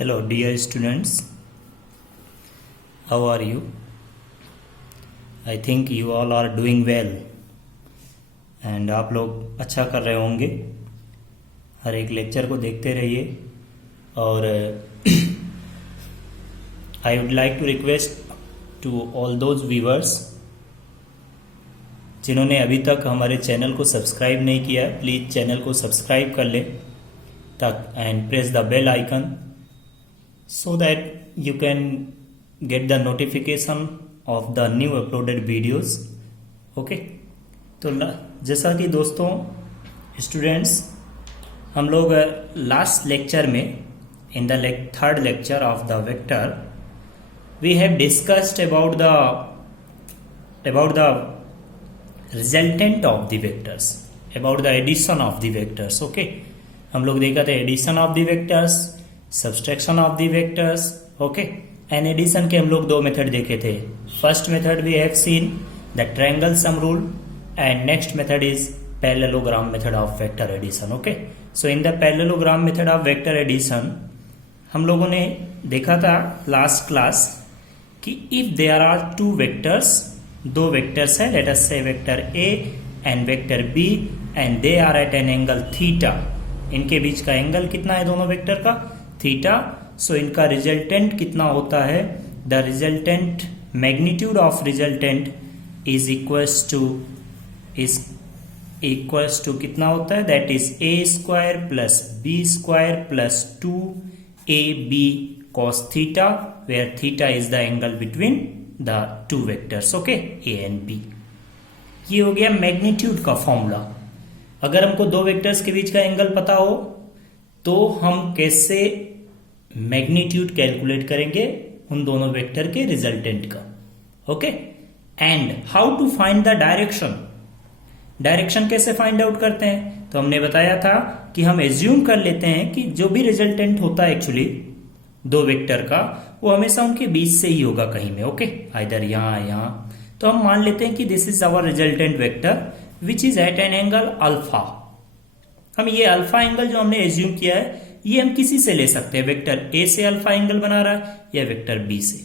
Hello, dear students. How are you? I think you all are doing well. And आप लोग अच्छा कर रहे होंगे. हर एक लेक्चर को देखते रहिए. और I would like to request to all those viewers जिन्होंने अभी तक हमारे चैनल को सब्सक्राइब नहीं किया, प्लीज़ चैनल को सब्सक्राइब कर लें तक and press the bell icon so that you can get the notification of the new uploaded videos. Okay, तो जैसा कि दोस्तों स्टूडेंट्स हम लोग लास्ट लेक्चर में in the third lecture of the vector we have discussed about the resultant of the vectors, about the addition of the vectors. Okay, हम लोग देखा था addition of the vectors, subtraction of the vectors. Okay, and addition के हम लोग दो method देखे थे. First method we have seen the triangle sum rule and next method is parallelogram method of vector addition. Okay, so in the parallelogram method of vector addition हम लोगों ने देखा था लास्ट क्लास कि if there are two vectors, दो vectors है, let us say vector A and vector B and they are at an angle theta. इनके बीच का एंगल कितना है दोनों वेक्टर का? थीटा. सो इनका रिजल्टेंट कितना होता है? The resultant magnitude of resultant is equals to कितना होता है? That is A square plus B square plus 2ab cos theta, where theta is the angle between the two vectors. Okay, A and B. ये हो गया magnitude का formula. अगर हमको दो वेक्टर्स के बीच का एंगल पता हो तो हम कैसे मैग्नीट्यूड कैलकुलेट करेंगे उन दोनों वेक्टर के रिजल्टेंट का. Okay, and how to find the direction. Direction कैसे फाइंड आउट करते हैं? तो हमने बताया था कि हम एज्यूम कर लेते हैं कि जो भी रिजल्टेंट होता है एक्चुअली दो वेक्टर का, वो हमेशा उनके बीच से ही होगा कहीं में. ओके, आइदर यहां. तो हम मान लेते हैं कि this is our resultant vector which is at an angle alpha. हम ये अल्फा एंगल जो हमने एज्यूम किया है ये हम किसी से ले सकते हैं. वेक्टर ए से अल्फा एंगल बना रहा है या वेक्टर बी से.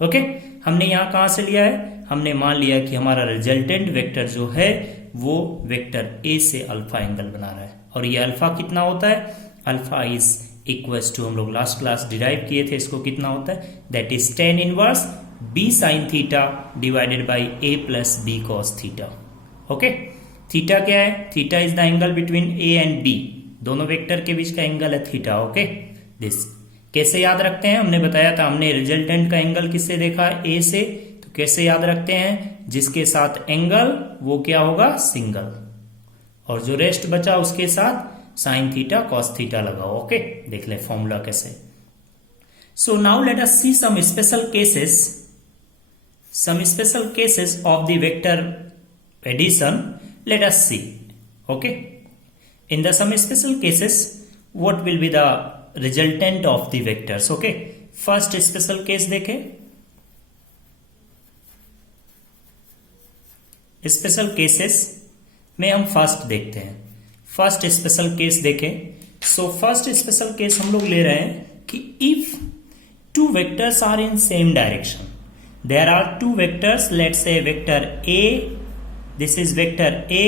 ओके, हमने यहां कहां से लिया है? हमने मान लिया कि हमारा रिजल्टेंट वेक्टर जो है वो वेक्टर ए से अल्फा एंगल बना रहा है. और ये अल्फा कितना होता है? अल्फा इज इक्वल्स टू, हम लोग लास्ट क्लास डिराइव किए थे इसको, कितना होता है? That is tan inverse B sine theta divided by A plus B cos theta. Okay, theta क्या है? Theta is the angle between A and B. दोनों वेक्टर के बीच का एंगल है थीटा. ओके, दिस कैसे याद रखते हैं? हमने बताया था, हमने रिजल्टेंट का एंगल किससे देखा? ए से. तो कैसे याद रखते हैं? जिसके साथ एंगल वो क्या होगा? सिंगल. और जो रेस्ट बचा उसके साथ साइन थीटा कॉस थीटा लगाओ. ओके, देख ले फॉर्मूला कैसे. So now let us see some special cases of the vector addition. Let us see. Okay, in the some special cases what will be the resultant of the vectors. Okay, first special case देखें. Special cases में हम first देखते हैं. First special case देखें. So first special case हम लोग ले रहे हैं कि if two vectors are in same direction, there are two vectors, let's say vector A, this is vector A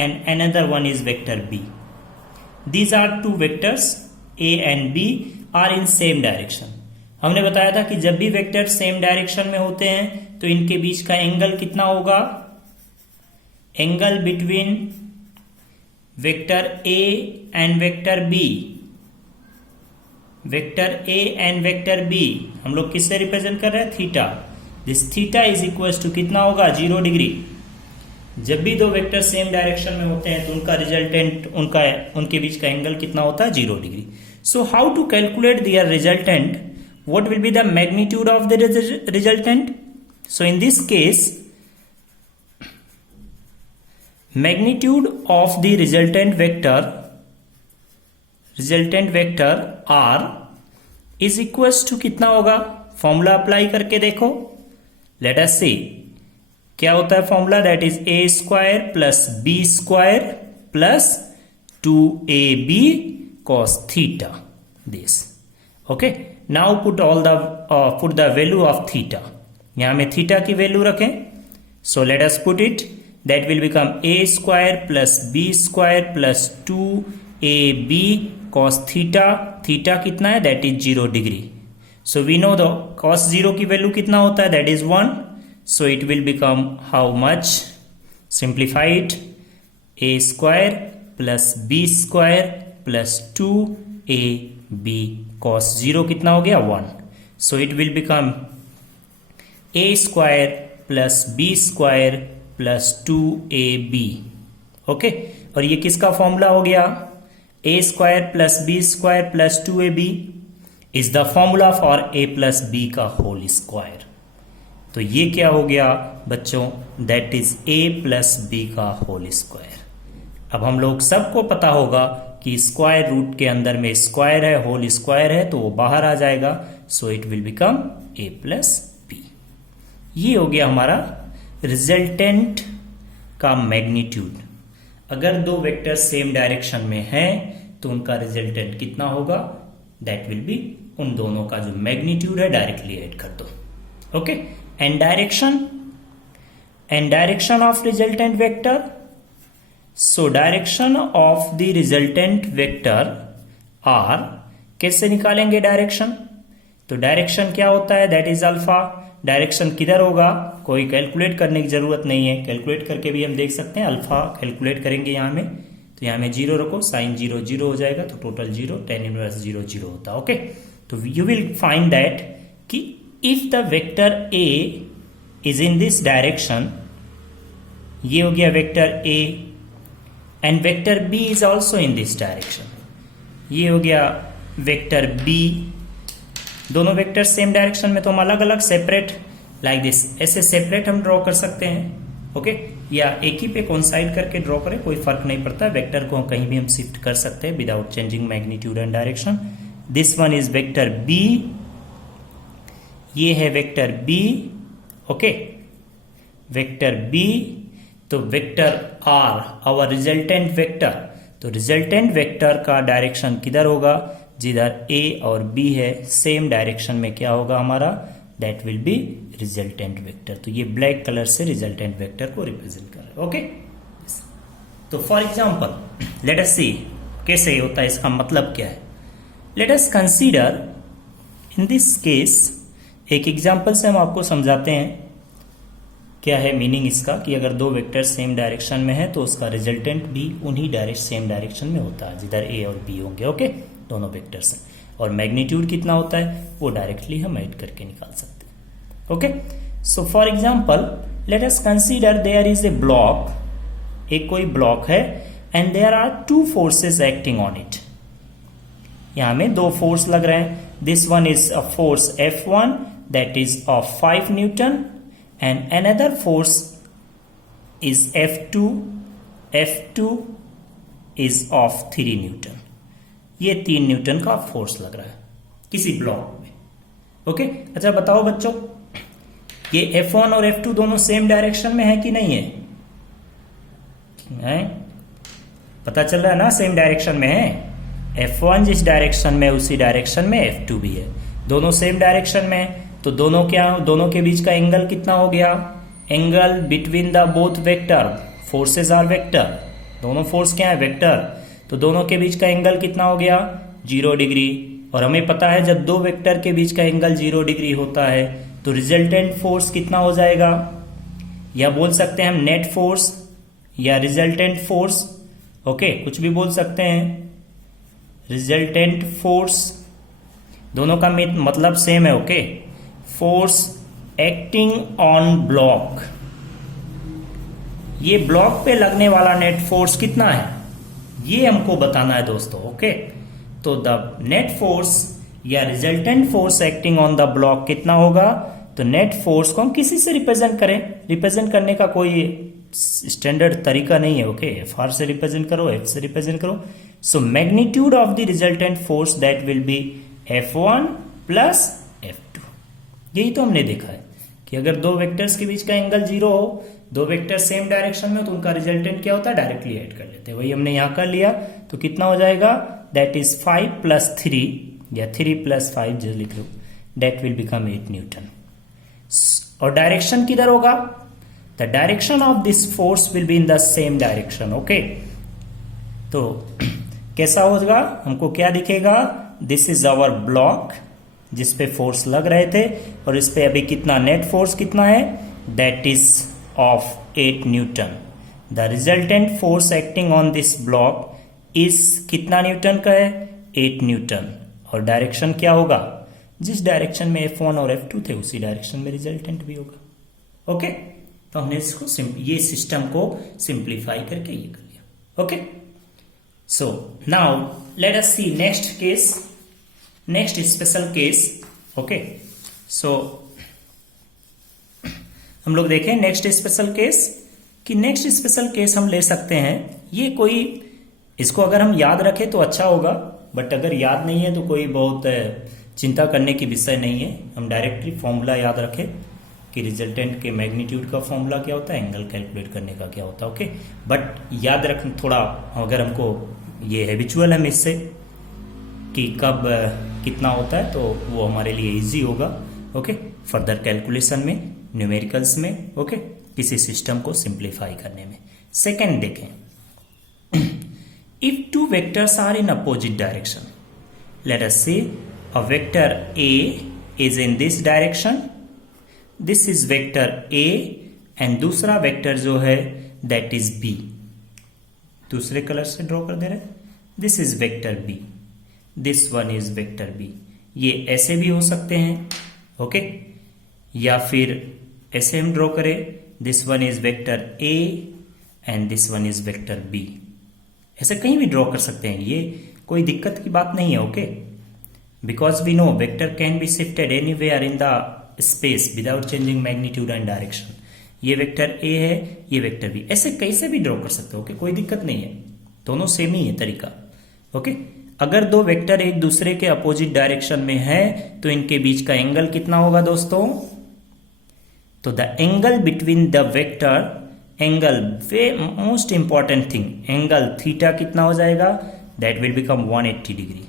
and another one is vector B. These are two vectors A and B are in same direction. हमने बताया था कि जब भी vector same direction में होते हैं तो इनके बीच का एंगल कितना होगा? Angle between vector A and vector B. Vector A and vector B हम लोग किससे रिप्रेजेंट कर रहे हैं? Theta. This theta is equal to कितना होगा? 0 डिग्री. जब भी दो वेक्टर सेम डायरेक्शन में होते हैं तो उनका रिजल्टेंट, उनके बीच का एंगल कितना होता है? 0 degree. So how to calculate their resultant? What will be the magnitude of the resultant? So in this case magnitude of the resultant vector R is equals to कितना होगा? फॉर्मूला अप्लाई करके देखो. Late us सी क्या होता है formula. That is A square plus B square plus 2ab cos theta. This okay, now put the value of theta. यहां में theta की वैल्यू रखें, so let us put it, that will become A square plus B square plus 2ab cos theta. Theta कितना है, that is 0 degree. So we know the cos 0 की value कितना होता है, that is 1। So it will become how much, simplify it, a square plus B square plus 2ab cos 0 कितना हो गया, 1। So it will become A square plus B square plus 2ab। Okay, और ये किसका formula हो गया, a square plus B square plus 2ab is the formula for a plus b का whole square. तो ये क्या हो गया बच्चों, that is a plus b का होल स्क्वायर। अब हम लोग सबको पता होगा कि स्क्वायर रूट के अंदर में स्क्वायर है, होल स्क्वायर है, तो वो बाहर आ जाएगा। So it will become a plus B. ये हो गया हमारा रिजल्टेंट का मैग्नीट्यूड। अगर दो वेक्टर सेम डायरेक्शन में हैं तो उनका रिजल्टेंट कितना होगा, दैट विल बी, उन दोनों का जो मैग्नीट्यूड है डायरेक्टली ऐड कर दो। Okay, and direction of resultant vector, so direction of the resultant vector R, कैसे निकालेंगे डायरेक्शन, तो डायरेक्शन क्या होता है, दैट इज अल्फा। डायरेक्शन किधर होगा, कोई कैलकुलेट करने की जरूरत नहीं है, कैलकुलेट करके भी हम देख सकते हैं। अल्फा कैलकुलेट करेंगे यहाँ में, तो यहाँ में 0 रखो, साइन 0 0 हो जाएगा, तो टोटल 0, tan इनवर्स 0 0 होता है। ओके, तो यू विल फाइंड दैट कि if the vector a is in this direction, ये हो गया vector a, and vector b is also in this direction, ये हो गया वेक्टर b। दोनों वेक्टर सेम डायरेक्शन में, तो हम अलग अलग सेपरेट लाइक दिस, ऐसे सेपरेट हम ड्रॉ कर सकते हैं। ओके, या एक ही पे कोइंसाइड करके ड्रॉ करें, कोई फर्क नहीं पड़ता। वेक्टर को कहीं भी हम शिफ्ट कर सकते हैं without changing magnitude and direction. This one is vector b, ये है vector b। Okay, vector b, तो vector r our resultant vector, तो रिजल्टेंट वेक्टर का डायरेक्शन किधर होगा, जिधर a और b है सेम डायरेक्शन में, क्या होगा हमारा, that will B resultant vector. तो ये ब्लैक कलर से रिजल्टेंट वेक्टर को रिप्रेजेंट कर रहा है। ओके, तो फॉर एग्जांपल लेट अस सी कैसे होता है, इसका मतलब क्या है। Let us consider in this case, एक एग्जांपल से हम आपको समझाते हैं क्या है मीनिंग इसका, कि अगर दो वेक्टर सेम डायरेक्शन में है तो उसका रिजल्टेंट भी उन्हीं सेम डायरेक्शन में होता है जिधर a और b होंगे। ओके, दोनों वेक्टर्स हैं, और मैग्नीट्यूड कितना होता है वो डायरेक्टली हम ऐड करके निकाल सकते हैं। Okay, so for example let us consider there is a block, एक कोई ब्लॉक है, and there are 2 forces acting on it. यहां में 2 फोर्स लग रहे हैं। This one is a force F1 that is of 5 newton, and another force is F2 is of 3 newton. ये 3 Newton का फोर्स लग रहा है किसी ब्लॉक में। ओके, अच्छा बताओ बच्चों, ये F1 और F2 दोनों सेम डायरेक्शन में है कि नहीं है? पता चल रहा है ना, सेम डायरेक्शन में है। F1 जिस डायरेक्शन में उसी डायरेक्शन में F2 भी है, दोनों सेम डायरेक्शन में। तो दोनों के बीच का एंगल कितना हो गया, angle between the both vector, forces are vector, दोनों फोर्स क्या है, वेक्टर, तो दोनों के बीच का एंगल कितना हो गया, 0 डिग्री। और हमें पता है जब दो वेक्टर के बीच का एंगल 0 डिग्री होता है तो रिजल्टेंट फोर्स कितना हो जाएगा, या बोल सकते हैं हम नेट फोर्स या रिजल्टेंट फोर्स। ओके, कुछ भी बोल सकते हैं, रिजल्टेंट फोर्स, दोनों का मतलब सेम है। Okay, force acting on block, ये ब्लॉक पे लगने वाला नेट फोर्स कितना है ये हमको बताना है दोस्तों। ओके, तो द नेट फोर्स या resultant force acting on the block कितना होगा, तो नेट फोर्स को हम किसी से रिप्रेजेंट करें, रिप्रेजेंट करने का कोई स्टैंडर्ड तरीका नहीं है। ओके, Fr से रिप्रेजेंट करो, H से रिप्रेजेंट करो। सो magnitude of the resultant force that will B F1 plus F2। यही तो हमने देखा है कि अगर दो वेक्टर्स के बीच का एंगल 0 हो, दो वेक्टर सेम डायरेक्शन में, तो उनका रिजल्टेंट क्या होता है, डायरेक्टली ऐड कर लेते हैं। वही हमने यहां कर लिया, तो कितना हो जाएगा, दैट इज 5 प्लस 3 या 3 + 5 जो लिख लो, दैट विल बिकम 8 न्यूटन। और डायरेक्शन किधर होगा? The direction of this force will be in the same direction. Okay, तो कैसा होगा? हमको क्या दिखेगा? दिस इज आवर ब्लॉक जिस पे फोर्स लग रहे थे, और इस पे अभी कितना नेट फोर्स कितना है? That is of 8 Newton. The resultant force acting on this block is कितना न्यूटन का है? 8 न्यूटन। और डायरेक्शन क्या होगा? जिस डायरेक्शन में F1 और F2 थे उसी डायरेक्शन में रिजल्टेंट भी होगा। ओके, तो हमने इसको ये सिस्टम को सिंप्लीफाई करके ये कर लिया। Okay, so now let us see next case, next special case. Okay, so हम लोग देखें नेक्स्ट स्पेशल केस, कि नेक्स्ट स्पेशल केस हम ले सकते हैं। ये कोई, इसको अगर हम याद रखें तो अच्छा होगा, बट अगर याद नहीं है तो कोई बहुत चिंता करने की विषय नहीं है। हम डायरेक्टली फॉर्मूला याद रखें कि रिजल्टेंट के मैग्नीट्यूड का फॉर्मूला क्या होता है, एंगल कैलकुलेट करने का क्या होता है। ओके, बट याद रखना थोड़ा, अगर हमको ये हैबिचुअल है इससे कि कब कितना होता है, तो वो हमारे लिए इजी होगा। ओके, फर्दर कैलकुलेशन में, न्यूमेरिकल्स में, ओके, किसी सिस्टम को सिंप्लीफाई करने में। सेकेंड देखें, if two vectors are in opposite direction, let us say a vector A is in this direction, this is vector A, and दूसरा vector जो है that is B, दूसरे कलर से ड्रॉ कर दे रहे हैं। this is vector B, this one is vector B। ये ऐसे भी हो सकते हैं, ओके, या फिर ऐसे हम ड्रॉ करें, this one is vector A and this one is vector B। ऐसे कहीं भी ड्रॉ कर सकते हैं, ये कोई दिक्कत की बात नहीं है। Okay, because we know vector can be shifted anywhere in the space without changing magnitude and direction. ये वेक्टर ए है, ये वेक्टर बी, ऐसे कैसे भी ड्रॉ कर सकते हो। ओके, कोई दिक्कत नहीं है, दोनों सेम ही है तरीका। ओके, अगर दो वेक्टर एक दूसरे के अपोजिट डायरेक्शन में है तो इनके बीच का एंगल कितना होगा दोस्तों? तो the angle between the vector, angle most important thing, angle theta कितना हो जाएगा? That will become 180 degree.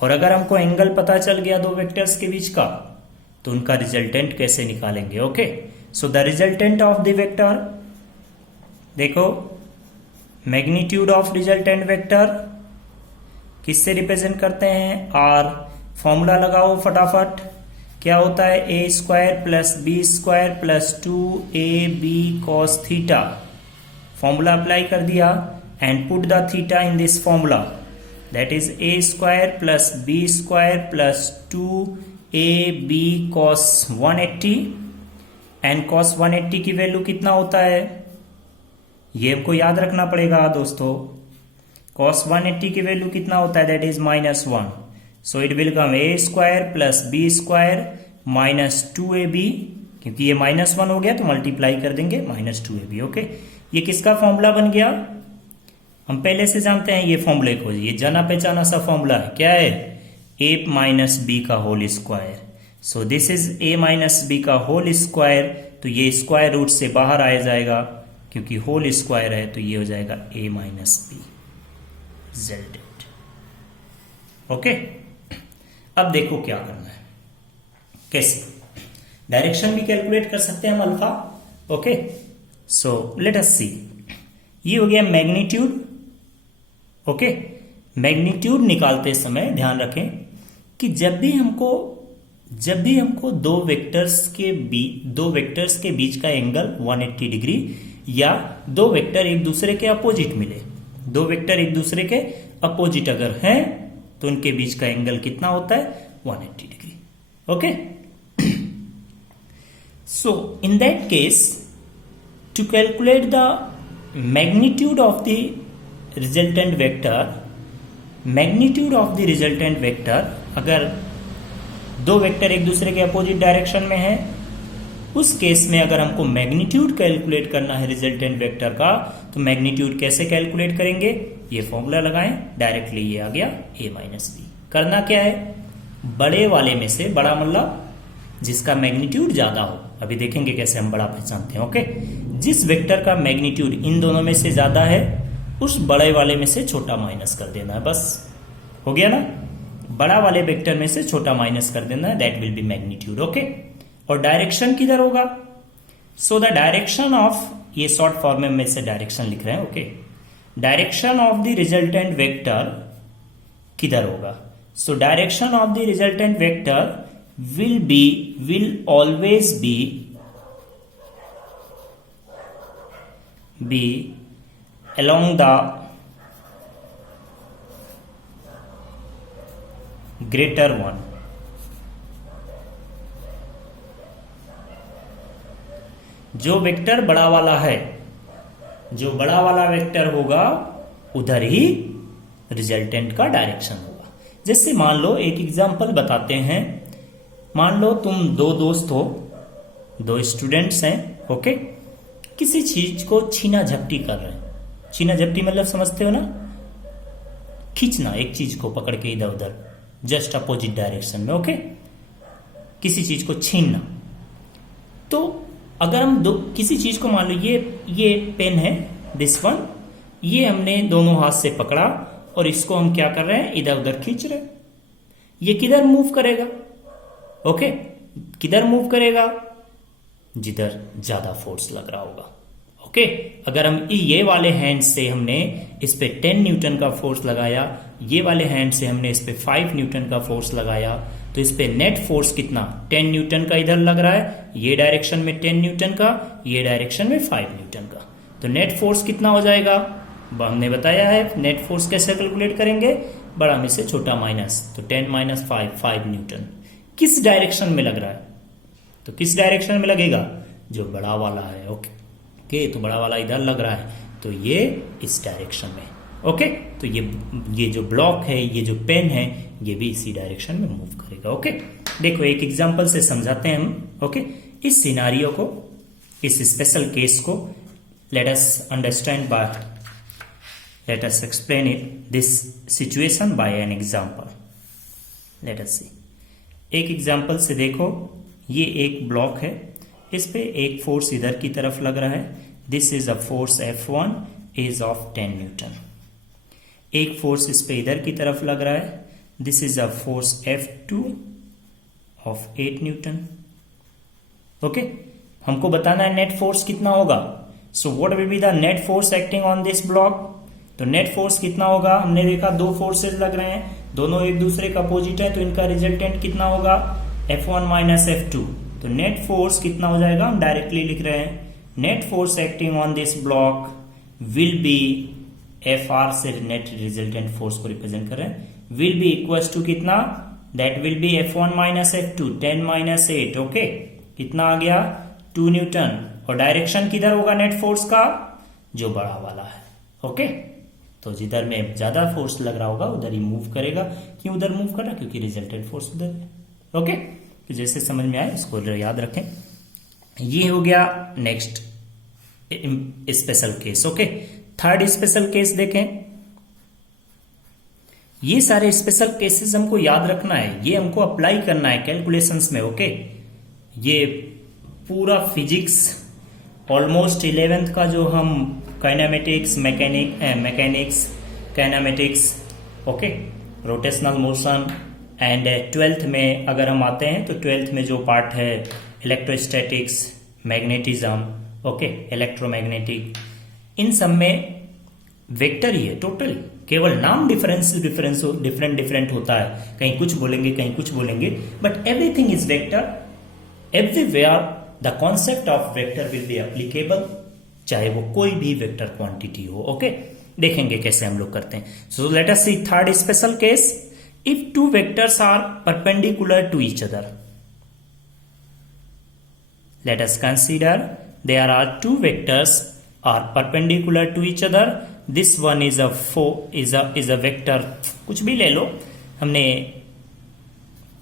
और अगर हमको एंगल पता चल गया दो वेक्टर्स के बीच का, तो उनका रिजल्टेंट कैसे निकालेंगे? Okay, so the resultant of the vector, देखो मैग्नीट्यूड ऑफ रिजल्टेंट वेक्टर किससे रिप्रेजेंट करते हैं? आर। फॉर्मूला लगाओ फटाफट, क्या होता है? A square plus B square plus 2ab cos theta. Formula apply कर दिया and put the theta in this formula, that is A square plus B square plus 2ab cos 180, and cos 180 की value कितना होता है? ये हमको याद रखना पड़ेगा दोस्तों। cos 180 की वैल्यू कितना होता है? That is -1। So it will come A square plus B square minus 2ab, क्योंकि ये -1 हो गया तो मल्टीप्लाई कर देंगे -2ab। ओके, ये किसका फॉर्मूला बन गया? हम पहले से जानते हैं ये फॉर्मूले को, ये जाना पहचाना सा फॉर्मूला है। क्या है? a माइनस बी का whole square. So this is a minus B का होल स्क्वायर, तो ये स्क्वायर रूट से बाहर आ जाएगा, क्योंकि होल स्क्वायर है तो ये हो जाएगा a minus B resultant. Okay, अब देखो क्या करना है, कैसे डायरेक्शन भी कैलकुलेट कर सकते हैं हम alpha. Okay, so let us see, ये हो गया मैग्नीट्यूड। ओके, मैग्नीट्यूड निकालते समय ध्यान रखें कि जब भी हमको दो वेक्टर्स के बीच का एंगल 180 डिग्री, या दो वेक्टर एक दूसरे के अपोजिट मिले, दो वेक्टर एक दूसरे के अपोजिट अगर हैं तो उनके बीच का एंगल कितना होता है? 180 degree. Okay, so in that case to calculate the magnitude of the resultant vector, अगर दो वेक्टर एक दूसरे के अपोजिट डायरेक्शन में है, उस केस में अगर हमको मैग्नीट्यूड कैलकुलेट करना है रिजल्टेंट वेक्टर का, तो मैग्नीट्यूड कैसे कैलकुलेट करेंगे? ये फॉर्मूला लगाएं, डायरेक्टली ये आ गया a माइनस बी। करना क्या है? बड़े वाले में से, बड़ा मतलब जिसका मैग्नीट्यूड ज्यादा हो, अभी देखेंगे कैसे हम बड़ा पहचानते हैं। ओके, जिस वेक्टर का मैग्नीट्यूड इन दोनों में से ज्यादा है, उस बड़े वाले में से छोटा माइनस कर देना है, बस हो गया ना। बड़ा वाले वेक्टर में से छोटा माइनस कर देना है, that will B magnitude. Okay, और डायरेक्शन किधर होगा? सो द डायरेक्शन ऑफ, ये शॉर्ट फॉर्म में मैं से डायरेक्शन लिख रहे हैं। Okay, direction of the resultant vector किधर होगा? सो direction of the resultant vector will always be along the greater one। जो वेक्टर बड़ा वाला है, जो बड़ा वाला वेक्टर होगा उधर ही रिजल्टेंट का डायरेक्शन होगा। जैसे मान लो एक एग्जांपल बताते हैं, मान लो तुम दो दोस्त हो, दो स्टूडेंट्स हैं। ओके, किसी चीज को छीना झपटी कर रहे हैं। छीना झपटी मतलब समझते हो ना, खींचना एक चीज को पकड़ के इधर उधर जस्ट अपोजिट डायरेक्शन में। ओके, किसी चीज को छीनना। तो अगर हम किसी चीज को, मान लो ये पेन है, दिस वन, ये हमने दोनों हाथ से पकड़ा और इसको हम क्या कर रहे हैं, इधर उधर खींच रहे हैं। ये किधर मूव करेगा? ओके, किधर मूव करेगा? जिधर ज्यादा फोर्स लग रहा होगा। ओके, अगर हम ये वाले हैंड से हमने इस पे 10 न्यूटन का फोर्स लगाया, ये वाले हैंड से हमने इस पे 5 न्यूटन का फोर्स लगाया, तो इस पे नेट फोर्स कितना? 10 न्यूटन का इधर लग रहा है, ये डायरेक्शन में 10 न्यूटन का, ये डायरेक्शन में 5 न्यूटन का। तो नेट फोर्स कितना हो जाएगा? हमने बताया है नेट फोर्स कैसे कैलकुलेट करेंगे, बड़ा में से छोटा माइनस, तो 10 माइनस 5 न्यूटन। किस डायरेक्शन में लग रहा है? तो किस डायरेक्शन में लगेगा? जो बड़ा वाला है। ओके, तो बड़ा वाला इधर लग रहा है, तो ये इस डायरेक्शन में। ओके, तो ये जो ब्लॉक है, ये जो पेन है, ये भी इसी डायरेक्शन में मूव करेगा। ओके, देखो एक एग्जांपल से समझाते हैं हम। ओके, इस सिनारियो को, इस स्पेशल केस को let us understand by, let us explain it this situation by an example. Let us see, एक एग्जांपल से देखो, ये एक ब्लॉक है, इस पे एक फोर्स इधर की तरफ लग रहा है। This is a force F1 is of 10 Newton. एक फोर्स इस पे इधर की तरफ लग रहा है, this is a force F2 of 8 Newton. Okay, हमको बताना है नेट फोर्स कितना होगा। So what will be the net force acting on this block? तो नेट फोर्स कितना होगा? हमने देखा दो फोर्सेज लग रहे हैं, दोनों एक दूसरे का अपोजिट है, तो इनका रिजल्टेंट कितना होगा? F1 minus F2। तो नेट फोर्स कितना हो जाएगा? हम डायरेक्टली लिख रहे हैं, net force acting on this block will be, FR से नेट रिजल्टेंट फोर्स को रिप्रेजेंट कर रहे हैं, विल बी इक्वल टू कितना? That will B F1 minus F2, 10 minus 8। Okay, कितना आ गया? 2 न्यूटन। और डायरेक्शन किधर होगा नेट फोर्स का? जो बड़ा वाला है। ओके, तो जिधर में ज्यादा फोर्स लग रहा होगा उधर ही मूव करेगा। क्यों उधर मूव कर रहा? क्योंकि रिजल्टेंट फोर्स उधर है। ओके, तो जैसे समझ में आए इसको याद रखें। ये हो गया next special case. Okay, third special case देखें। ये सारे स्पेशल केसेस हमको याद रखना है, ये हमको अप्लाई करना है कैलकुलेशंस में। ओके, ये पूरा फिजिक्स ऑलमोस्ट 11th का जो हम kinematics, mechanics, kinematics, okay, rotational motion, and 12th में अगर हम आते हैं तो 12th में जो पार्ट है इलेक्ट्रोस्टैटिक्स, मैग्नेटिज्म, ओके, इलेक्ट्रोमैग्नेटिक, इन सब में वेक्टर ही है टोटल, केवल नाम डिफरेंट होता है, कहीं कुछ बोलेंगे कहीं कुछ बोलेंगे, but everything is vector. Everywhere the concept of vector will be applicable, चाहे वो कोई भी वेक्टर क्वांटिटी हो। ओके, देखेंगे कैसे हम लोग करते हैं। So let us see third special case. If two vectors are perpendicular to each other, let us consider there are two vectors are perpendicular to each other. This one is a vector, कुछ भी ले लो, हमने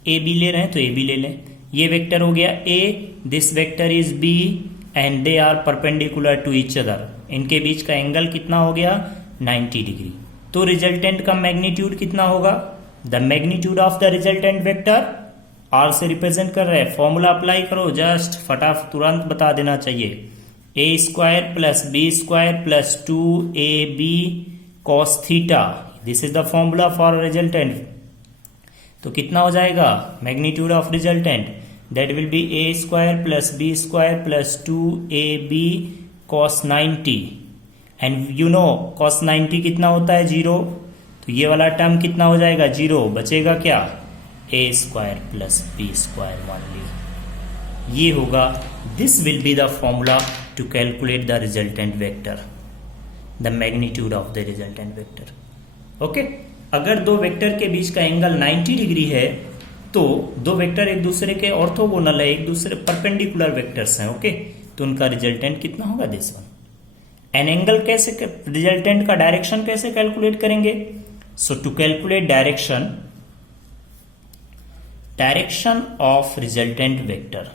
a b ले रहे हैं तो a b ले लें। ये वेक्टर हो गया a, this vector is b and they are perpendicular to each other. इनके बीच का एंगल कितना हो गया? 90 डिग्री। तो रिजल्टेंट का मैग्नीट्यूड कितना होगा? The magnitude of the resultant vector R से रिप्रेजेंट कर रहे हैं। फॉर्मूला अप्लाई करो, जस्ट फटाफट तुरंत बता देना चाहिए। A square plus B square plus 2ab cos theta, this is the formula for resultant. तो कितना हो जाएगा magnitude of resultant, that will be a square plus B square plus 2ab cos 90, and you know cos 90 कितना होता है 0, तो ये वाला टर्म कितना हो जाएगा 0, बचेगा क्या a square plus B square only. ये होगा, this will be the formula to calculate the resultant vector, the magnitude of the resultant vector. Okay, अगर दो वेक्टर के बीच का एंगल 90 डिग्री है तो दो वेक्टर एक दूसरे के ऑर्थोगोनल है, एक दूसरे परपेंडिकुलर वेक्टर्स हैं। ओके, तो उनका रिजल्टेंट कितना होगा दिस वन। एन एंगल कैसे, रिजल्टेंट का डायरेक्शन कैसे कैलकुलेट करेंगे, so to calculate direction of resultant vector,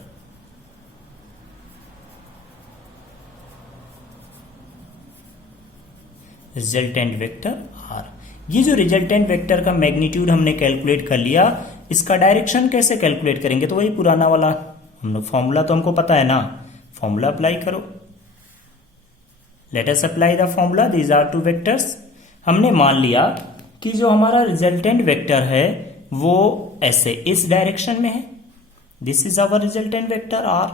resultant vector R, ये जो रिजल्टेंट वेक्टर का मैग्नीट्यूड हमने कैलकुलेट कर लिया, इसका डायरेक्शन कैसे कैलकुलेट करेंगे, तो वही पुराना वाला हम लोग फॉर्मूला तो हमको पता है ना, फॉर्मूला अप्लाई करो। Let us apply the formula, these are two vectors. हमने मान लिया कि जो हमारा रिजल्टेंट वेक्टर है वो ऐसे इस डायरेक्शन में है, this is our resultant vector R.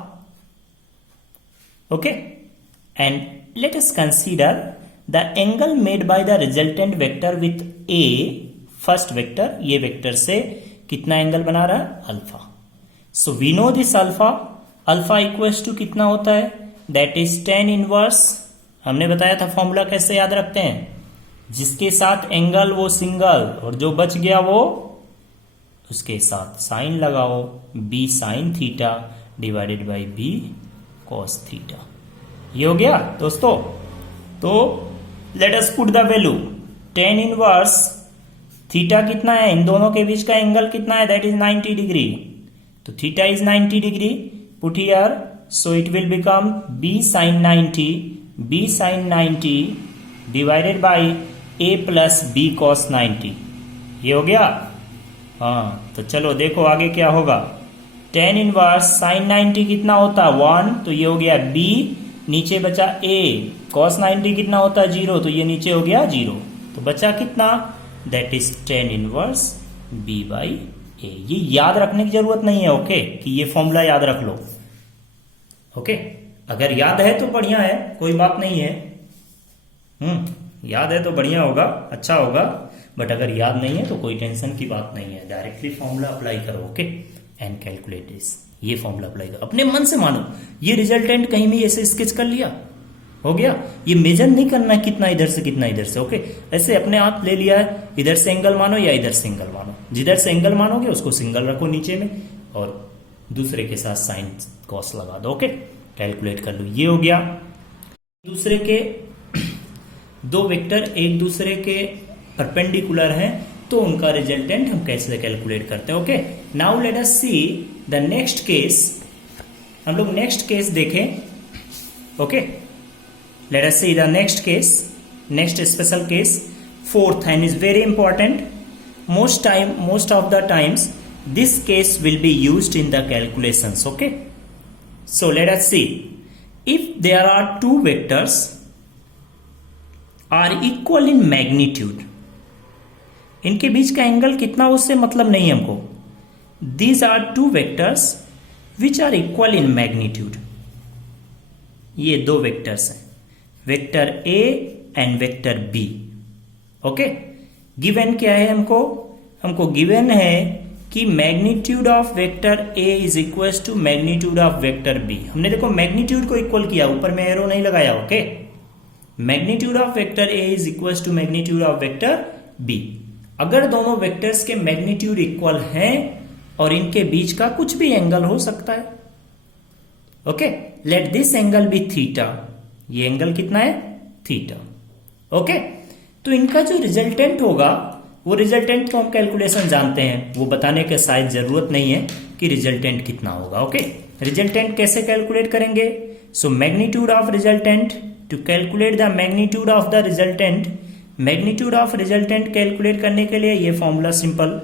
Okay, and let us consider the angle made by the resultant vector with A, first vector, ये वेक्टर से कितना एंगल बना रहा है alpha. So we know this alpha, alpha equals to कितना होता है, that is tan inverse, हमने बताया था फॉर्मूला कैसे याद रखते हैं, जिसके साथ एंगल वो सिंगल, और जो बच गया वो उसके साथ साइन लगाओ, b sign theta divided by b cos theta. ये हो गया दोस्तों। तो late us put the value, tan inverse theta कितना है, इन दोनों के बीच का एंगल कितना है, दैट इज 90 डिग्री, तो theta is 90 degree, put here, so it will become b sin 90 divided by a plus b cos 90। ये हो गया। हाँ, तो चलो देखो आगे क्या होगा, tan इनवर्स sin 90 कितना होता है 1, तो ये हो गया b, नीचे बचा a, cos 90 कितना होता है 0, तो ये नीचे हो गया 0, तो बचा कितना, that is tan inverse b by a। ये याद रखने की जरूरत नहीं है, ओके, कि ये फॉर्मूला याद रख लो। ओके, अगर याद है तो बढ़िया है, कोई बात नहीं है, याद है तो बढ़िया होगा, अच्छा होगा, बट अगर याद नहीं है तो कोई टेंशन की बात नहीं है, डायरेक्टली फॉर्मूला अप्लाई करो। ओके, एंड कैलकुलेट दिस, ये फॉर्मूला अप्लाई करो, अपने मन से मानो, ये रिजल्टेंट कहीं भी ऐसे स्केच कर लिया, हो गया। ये मेजर नहीं करना कितना इधर से कितना इधर से, ओके, ऐसे अपने आप ले लिया है, इधर से एंगल मानो या इधर से एंगल मानो, जिधर से एंगल मानोगे उसको सिंगल रखो नीचे में, और दूसरे के साथ साइन कॉस लगा दो। ओके, कैलकुलेट कर लो, ये हो गया। दूसरे के दो वेक्टर एक दूसरे के परपेंडिकुलर हैं, तो उनका रिजल्टेंट हम कैसे कैलकुलेट करते हैं। Okay, now let us see the next case, हम लोग नेक्स्ट केस देखें। Okay, let us see the next case, next special case, fourth, and is very important, most of the times this case will be used in the calculations. Okay, so let us see, if there are two vectors are equal in magnitude, इनके बीच का angle कितना उससे मतलब नहीं है हमको, these are two vectors which are equal in magnitude, ये दो वेक्टर्स हैं, vector A and vector B. Okay, given क्या है हमको गिवन है कि magnitude of vector A is equal to magnitude of vector B. हमने देखो मैग्नीट्यूड को इक्वल किया, ऊपर में एरो नहीं लगाया। Okay, magnitude of vector A is equal to magnitude of vector B. अगर दोनों वेक्टर्स के मैग्नीट्यूड इक्वल हैं और इनके बीच का कुछ भी एंगल हो सकता है। Okay, let this angle be theta, ये एंगल कितना है थीटा। ओके, तो इनका जो रिजल्टेंट होगा, वो रिजल्टेंट तो हम कैलकुलेशन जानते हैं, वो बताने की शायद जरूरत नहीं है कि रिजल्टेंट कितना होगा। ओके, रिजल्टेंट कैसे कैलकुलेट करेंगे, so magnitude of resultant, to calculate the magnitude of the resultant, magnitude of resultant calculate करने के लिए ये formula simple,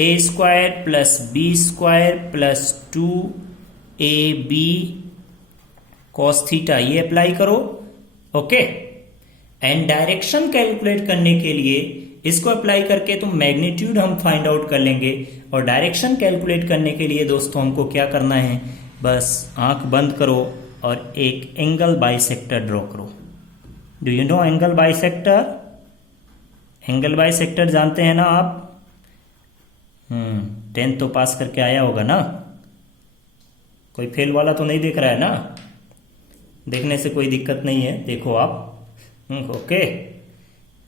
a square plus B square plus 2ab cos theta, ये अप्लाई करो। ओके, एंड डायरेक्शन कैलकुलेट करने के लिए इसको अप्लाई करके तो मैग्नीट्यूड हम फाइंड आउट कर लेंगे। और डायरेक्शन कैलकुलेट करने के लिए दोस्तों हमको क्या करना है, बस आंख बंद करो और एक एंगल बाइसेक्टर ड्रॉ करो। Do you know angle bisector? Angle bisector जानते हैं ना आप? 10th तो पास करके आया होगा ना? कोई फेल वाला तो नहीं दिख रहा है ना? देखने से कोई दिक्कत नहीं है, देखो आप। ओके,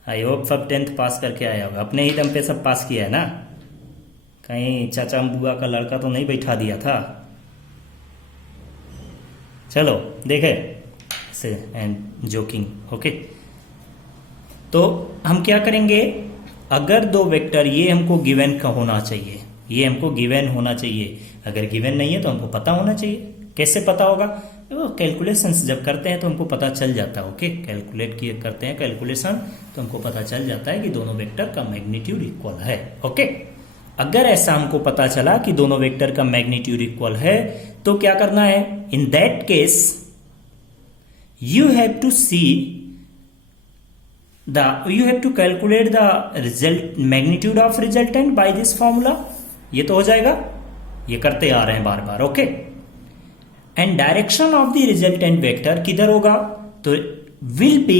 आई होप सब 10th पास करके आया होगा। अपने ही दम पे सब पास किया है ना? कहीं चाचा बुआ का लड़का तो नहीं बैठा दिया था? चलो देखे से एंड जोकिंग। ओके, तो हम क्या करेंगे, अगर दो वेक्टर, ये हमको गिवन का होना चाहिए, ये हमको गिवन होना चाहिए। अगर गिवन नहीं है तो हमको पता होना चाहिए। कैसे पता होगा? तो कैलकुलेशंस जब करते हैं तो हमको पता चल जाता है। ओके, कैलकुलेट किए करते हैं कैलकुलेशन तो हमको पता चल जाता है कि दोनों वेक्टर का मैग्नीट्यूड इक्वल है। ओके, अगर ऐसा हमको पता चला कि दोनों वेक्टर का मैग्नीट्यूड इक्वल है तो क्या करना है, in that case you have to see you have to calculate the result magnitude of resultant by this formula। ये तो हो जाएगा, ये करते आ रहे हैं बार बार। Okay, and direction of the resultant vector किधर होगा, तो विल बी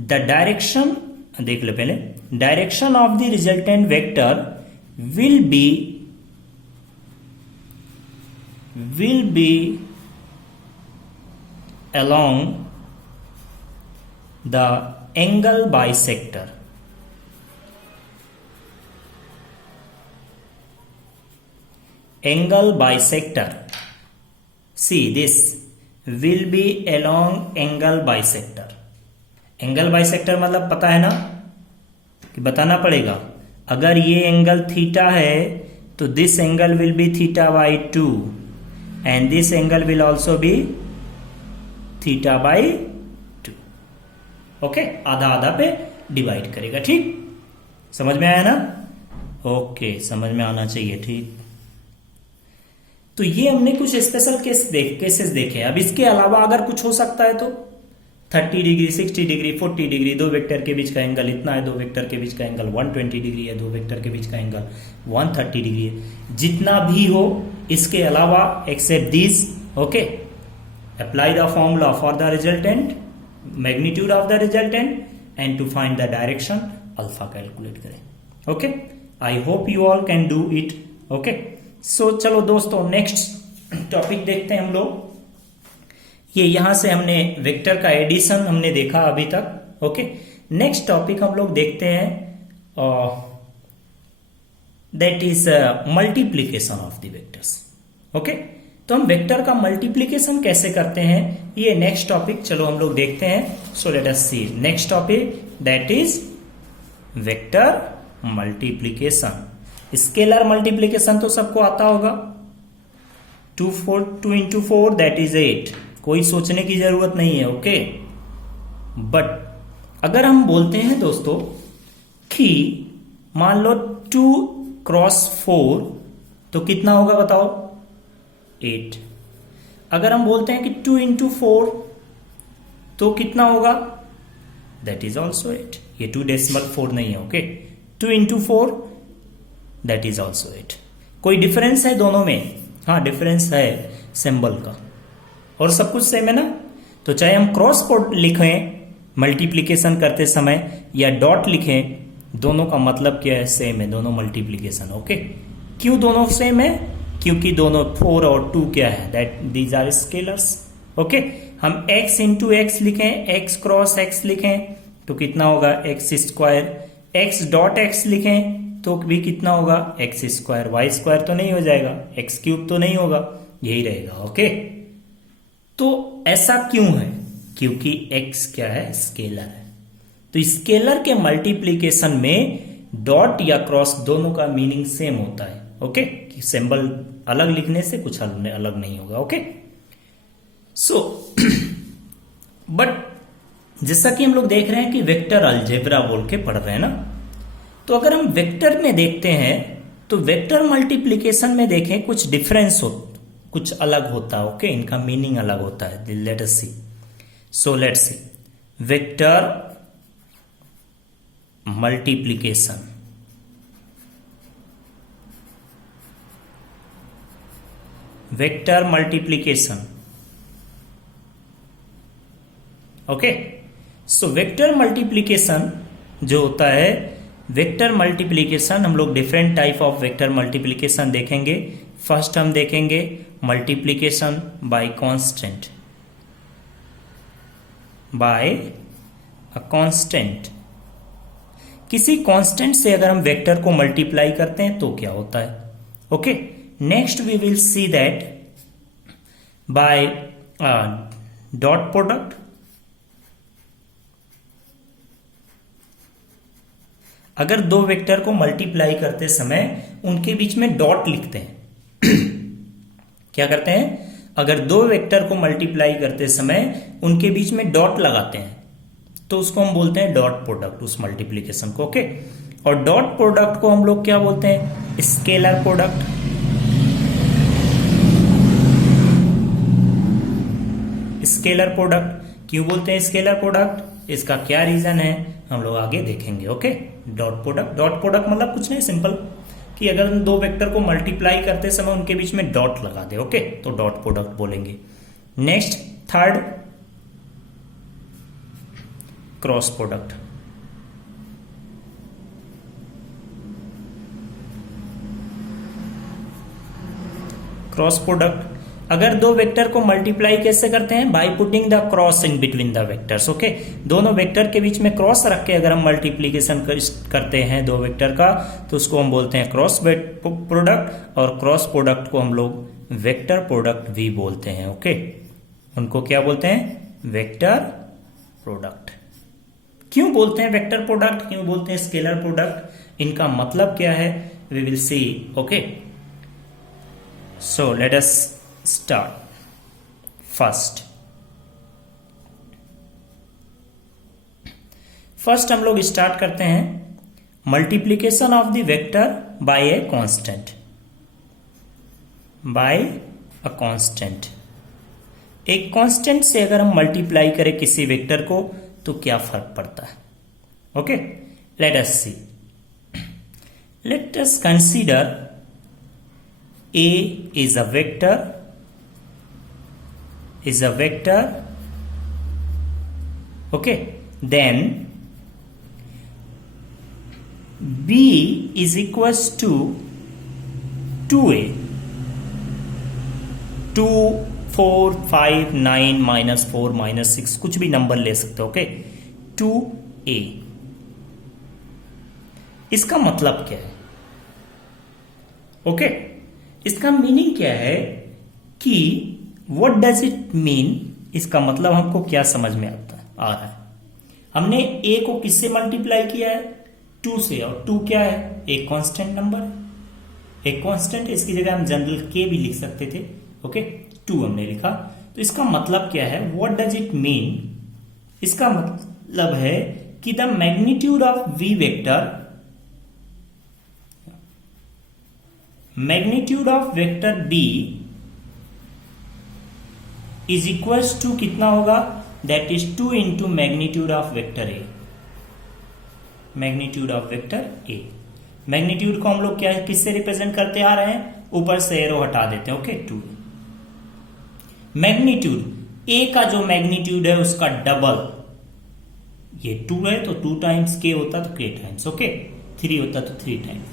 द डायरेक्शन, देख लो पहले, direction of the resultant vector will be along the angle bisector। angle bisector, see this will be along angle bisector। angle bisector मतलब पता है ना, कि बताना पड़ेगा। अगर ये एंगल थीटा है तो this angle will be theta by 2 and this angle will also be theta by 2। Okay, आधा आधा पे डिवाइड करेगा। ठीक, समझ में आया ना? ओके, समझ में आना चाहिए। ठीक, तो ये हमने कुछ स्पेशल केसेस देखे। अब इसके अलावा अगर कुछ हो सकता है तो 30 डिग्री, 60 डिग्री, 40 डिग्री, दो वेक्टर के बीच का एंगल इतना है, दो वेक्टर के बीच का एंगल 120 डिग्री है, दो वेक्टर के बीच का एंगल 130 डिग्री है। जितना भी हो इसके अलावा except this. Okay, apply the formula for the resultant, magnitude of the resultant and to find the direction alpha calculate करें। Okay, I hope you all can do it. Okay, so चलो दोस्तों next topic देखते हैं हम लोग। ये यहां से हमने वेक्टर का एडिशन हमने देखा अभी तक। ओके, नेक्स्ट टॉपिक हम लोग देखते हैं, that is multiplication of the vectors. Okay, तो हम वेक्टर का मल्टीप्लीकेशन कैसे करते हैं, ये नेक्स्ट टॉपिक चलो हम लोग देखते हैं। So let us see next topic, that is vector multiplication. Scalar multiplication तो सबको आता होगा, 2 into 4 दैट इज 8, कोई सोचने की जरूरत नहीं है। ओके, बट अगर हम बोलते हैं दोस्तों कि मान लो 2 क्रॉस 4 तो कितना होगा बताओ, 8। अगर हम बोलते हैं कि 2 into 4 तो कितना होगा, दैट इज ऑल्सो 8। ये 2 डेसिमल 4 नहीं है। Okay, 2 into 4 that is also 8। कोई डिफरेंस है दोनों में? हाँ, डिफरेंस है सिंबल का, और सब कुछ सेम है ना। तो चाहे हम क्रॉस को लिखें मल्टीप्लीकेशन करते समय या डॉट लिखें, दोनों का मतलब क्या है, सेम है, दोनों मल्टीप्लीकेशन। ओके, क्यों दोनों सेम है? क्योंकि दोनों 4 और 2 क्या है, that these are scalars. Okay, हम x इंटू एक्स लिखें, x क्रॉस x लिखें तो कितना होगा, x square. x dot x लिखें तो भी कितना होगा, x स्क्वायर। y स्क्वायर तो नहीं हो जाएगा, x क्यूब तो नहीं होगा, यही रहेगा। ओके, तो ऐसा क्यों है? क्योंकि x क्या है, स्केलर है। तो स्केलर के मल्टीप्लीकेशन में डॉट या क्रॉस दोनों का मीनिंग सेम होता है। ओके, सिंबल अलग लिखने से कुछ अलग नहीं होगा। ओके, सो बट जैसा कि हम लोग देख रहे हैं कि वेक्टर अलजेब्रा बोल के पढ़ रहे हैं ना, तो अगर हम वेक्टर में देखते हैं तो वेक्टर मल्टीप्लीकेशन में देखें कुछ डिफरेंस हो, कुछ अलग होता है। ओके, इनका मीनिंग अलग होता है। Let us see, so let's see vector multiplication. Vector multiplication. Okay, so vector multiplication जो होता है, वेक्टर मल्टीप्लीकेशन हम लोग different type of vector multiplication देखेंगे। फर्स्ट हम देखेंगे multiplication by constant, by a constant. किसी कांस्टेंट से अगर हम वेक्टर को मल्टीप्लाई करते हैं तो क्या होता है। Okay, next we will see that by dot product. अगर दो वेक्टर को मल्टीप्लाई करते समय उनके बीच में डॉट लिखते हैं क्या करते हैं, अगर दो वेक्टर को मल्टीप्लाई करते समय उनके बीच में डॉट लगाते हैं तो उसको हम बोलते हैं डॉट प्रोडक्ट, उस मल्टीप्लीकेशन को। ओके, और डॉट प्रोडक्ट को हम लोग क्या बोलते हैं, स्केलर प्रोडक्ट। स्केलर प्रोडक्ट क्यों बोलते हैं स्केलर प्रोडक्ट, इसका क्या रीजन है हम लोग आगे देखेंगे। Okay, dot product, dot product मतलब कुछ नहीं, सिंपल कि अगर हम दो वेक्टर को मल्टीप्लाई करते समय उनके बीच में डॉट लगा दे, ओके, तो डॉट प्रोडक्ट बोलेंगे। Next third, cross product. Cross product, अगर दो वेक्टर को मल्टीप्लाई कैसे करते हैं, by putting the cross in between the vectors. Okay, दोनों वेक्टर के बीच में क्रॉस रख के अगर हम मल्टीप्लीकेशन करते हैं दो वेक्टर का तो उसको हम बोलते हैं क्रॉस प्रोडक्ट, और क्रॉस प्रोडक्ट को हम लोग वेक्टर प्रोडक्ट भी बोलते हैं। ओके, उनको क्या बोलते हैं, वेक्टर प्रोडक्ट। क्यों बोलते हैं वेक्टर प्रोडक्ट, क्यों बोलते हैं स्केलर प्रोडक्ट, इनका मतलब क्या है, we will see. Okay, so let us start. First हम लोग स्टार्ट करते हैं multiplication of the vector by a constant. By a constant, एक कांस्टेंट से अगर हम मल्टीप्लाई करें किसी वेक्टर को तो क्या फर्क पड़ता है। Okay, let us see, let us consider A is a vector, okay, then B is equals to 2A, 2, 4, 5, 9, -4, -6 कुछ भी नंबर ले सकते हो। ओके, 2A, इसका मतलब क्या है। ओके, इसका मीनिंग क्या है कि व्हाट डज इट मीन, इसका मतलब हमको क्या समझ में आ रहा है। हमने a को किससे मल्टीप्लाई किया है, 2 से, और 2 क्या है, एक कांस्टेंट नंबर है, एक कांस्टेंट है, इसकी जगह हम जनरल k भी लिख सकते थे। ओके, 2 हमने लिखा, तो इसका मतलब क्या है, व्हाट डज इट मीन, इसका मतलब है कि the magnitude of v vector, magnitude of vector b is equals to कितना होगा, that is 2 into magnitude of vector a, magnitude of vector a। Magnitude को हम लोग क्या किससे रिप्रेजेंट करते आ रहे हैं, ऊपर से एरो हटा देते हैं। ओके, 2 मैग्नीट्यूड a का जो मैग्नीट्यूड है उसका डबल, ये 2 है तो 2 टाइम्स k होता तो k टाइम्स, ओके, 3 होता तो 3 टाइम्स।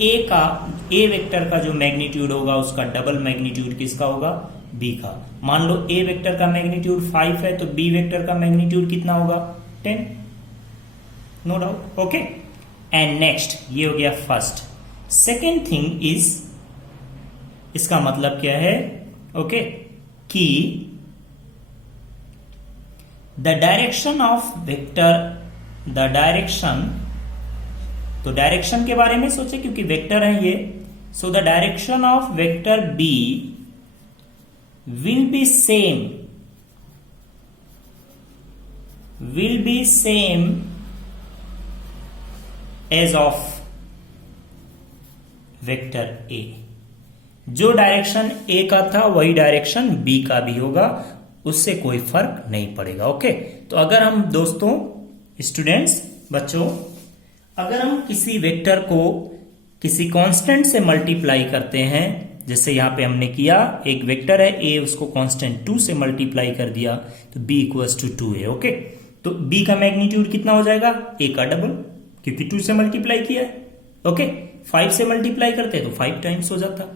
ए वेक्टर का जो मैग्नीट्यूड होगा उसका डबल मैग्नीट्यूड किसका होगा, बी का। मान लो ए वेक्टर का मैग्नीट्यूड 5 है तो बी वेक्टर का मैग्नीट्यूड कितना होगा, 10, no doubt. Okay, and next ये हो गया फर्स्ट। सेकेंड थिंग इज, इसका मतलब क्या है, ओके, कि the direction of vector, the direction, तो डायरेक्शन के बारे में सोचे क्योंकि वेक्टर है ये, so the direction of vector b will be same as of vector a। जो डायरेक्शन a का था वही डायरेक्शन b का भी होगा, उससे कोई फर्क नहीं पड़ेगा। ओके, तो अगर हम दोस्तों, स्टूडेंट्स, बच्चों, अगर हम किसी वेक्टर को किसी कांस्टेंट से मल्टीप्लाई करते हैं, जैसे यहां पे हमने किया, एक वेक्टर है a, उसको कांस्टेंट 2 से मल्टीप्लाई कर दिया तो b इक्वल्स टू 2 है। ओके, तो b का मैग्नीट्यूड कितना हो जाएगा, a का डबल, क्योंकि 2 से मल्टीप्लाई किया है। ओके, 5 से मल्टीप्लाई करते हैं तो 5 टाइम्स हो जाता।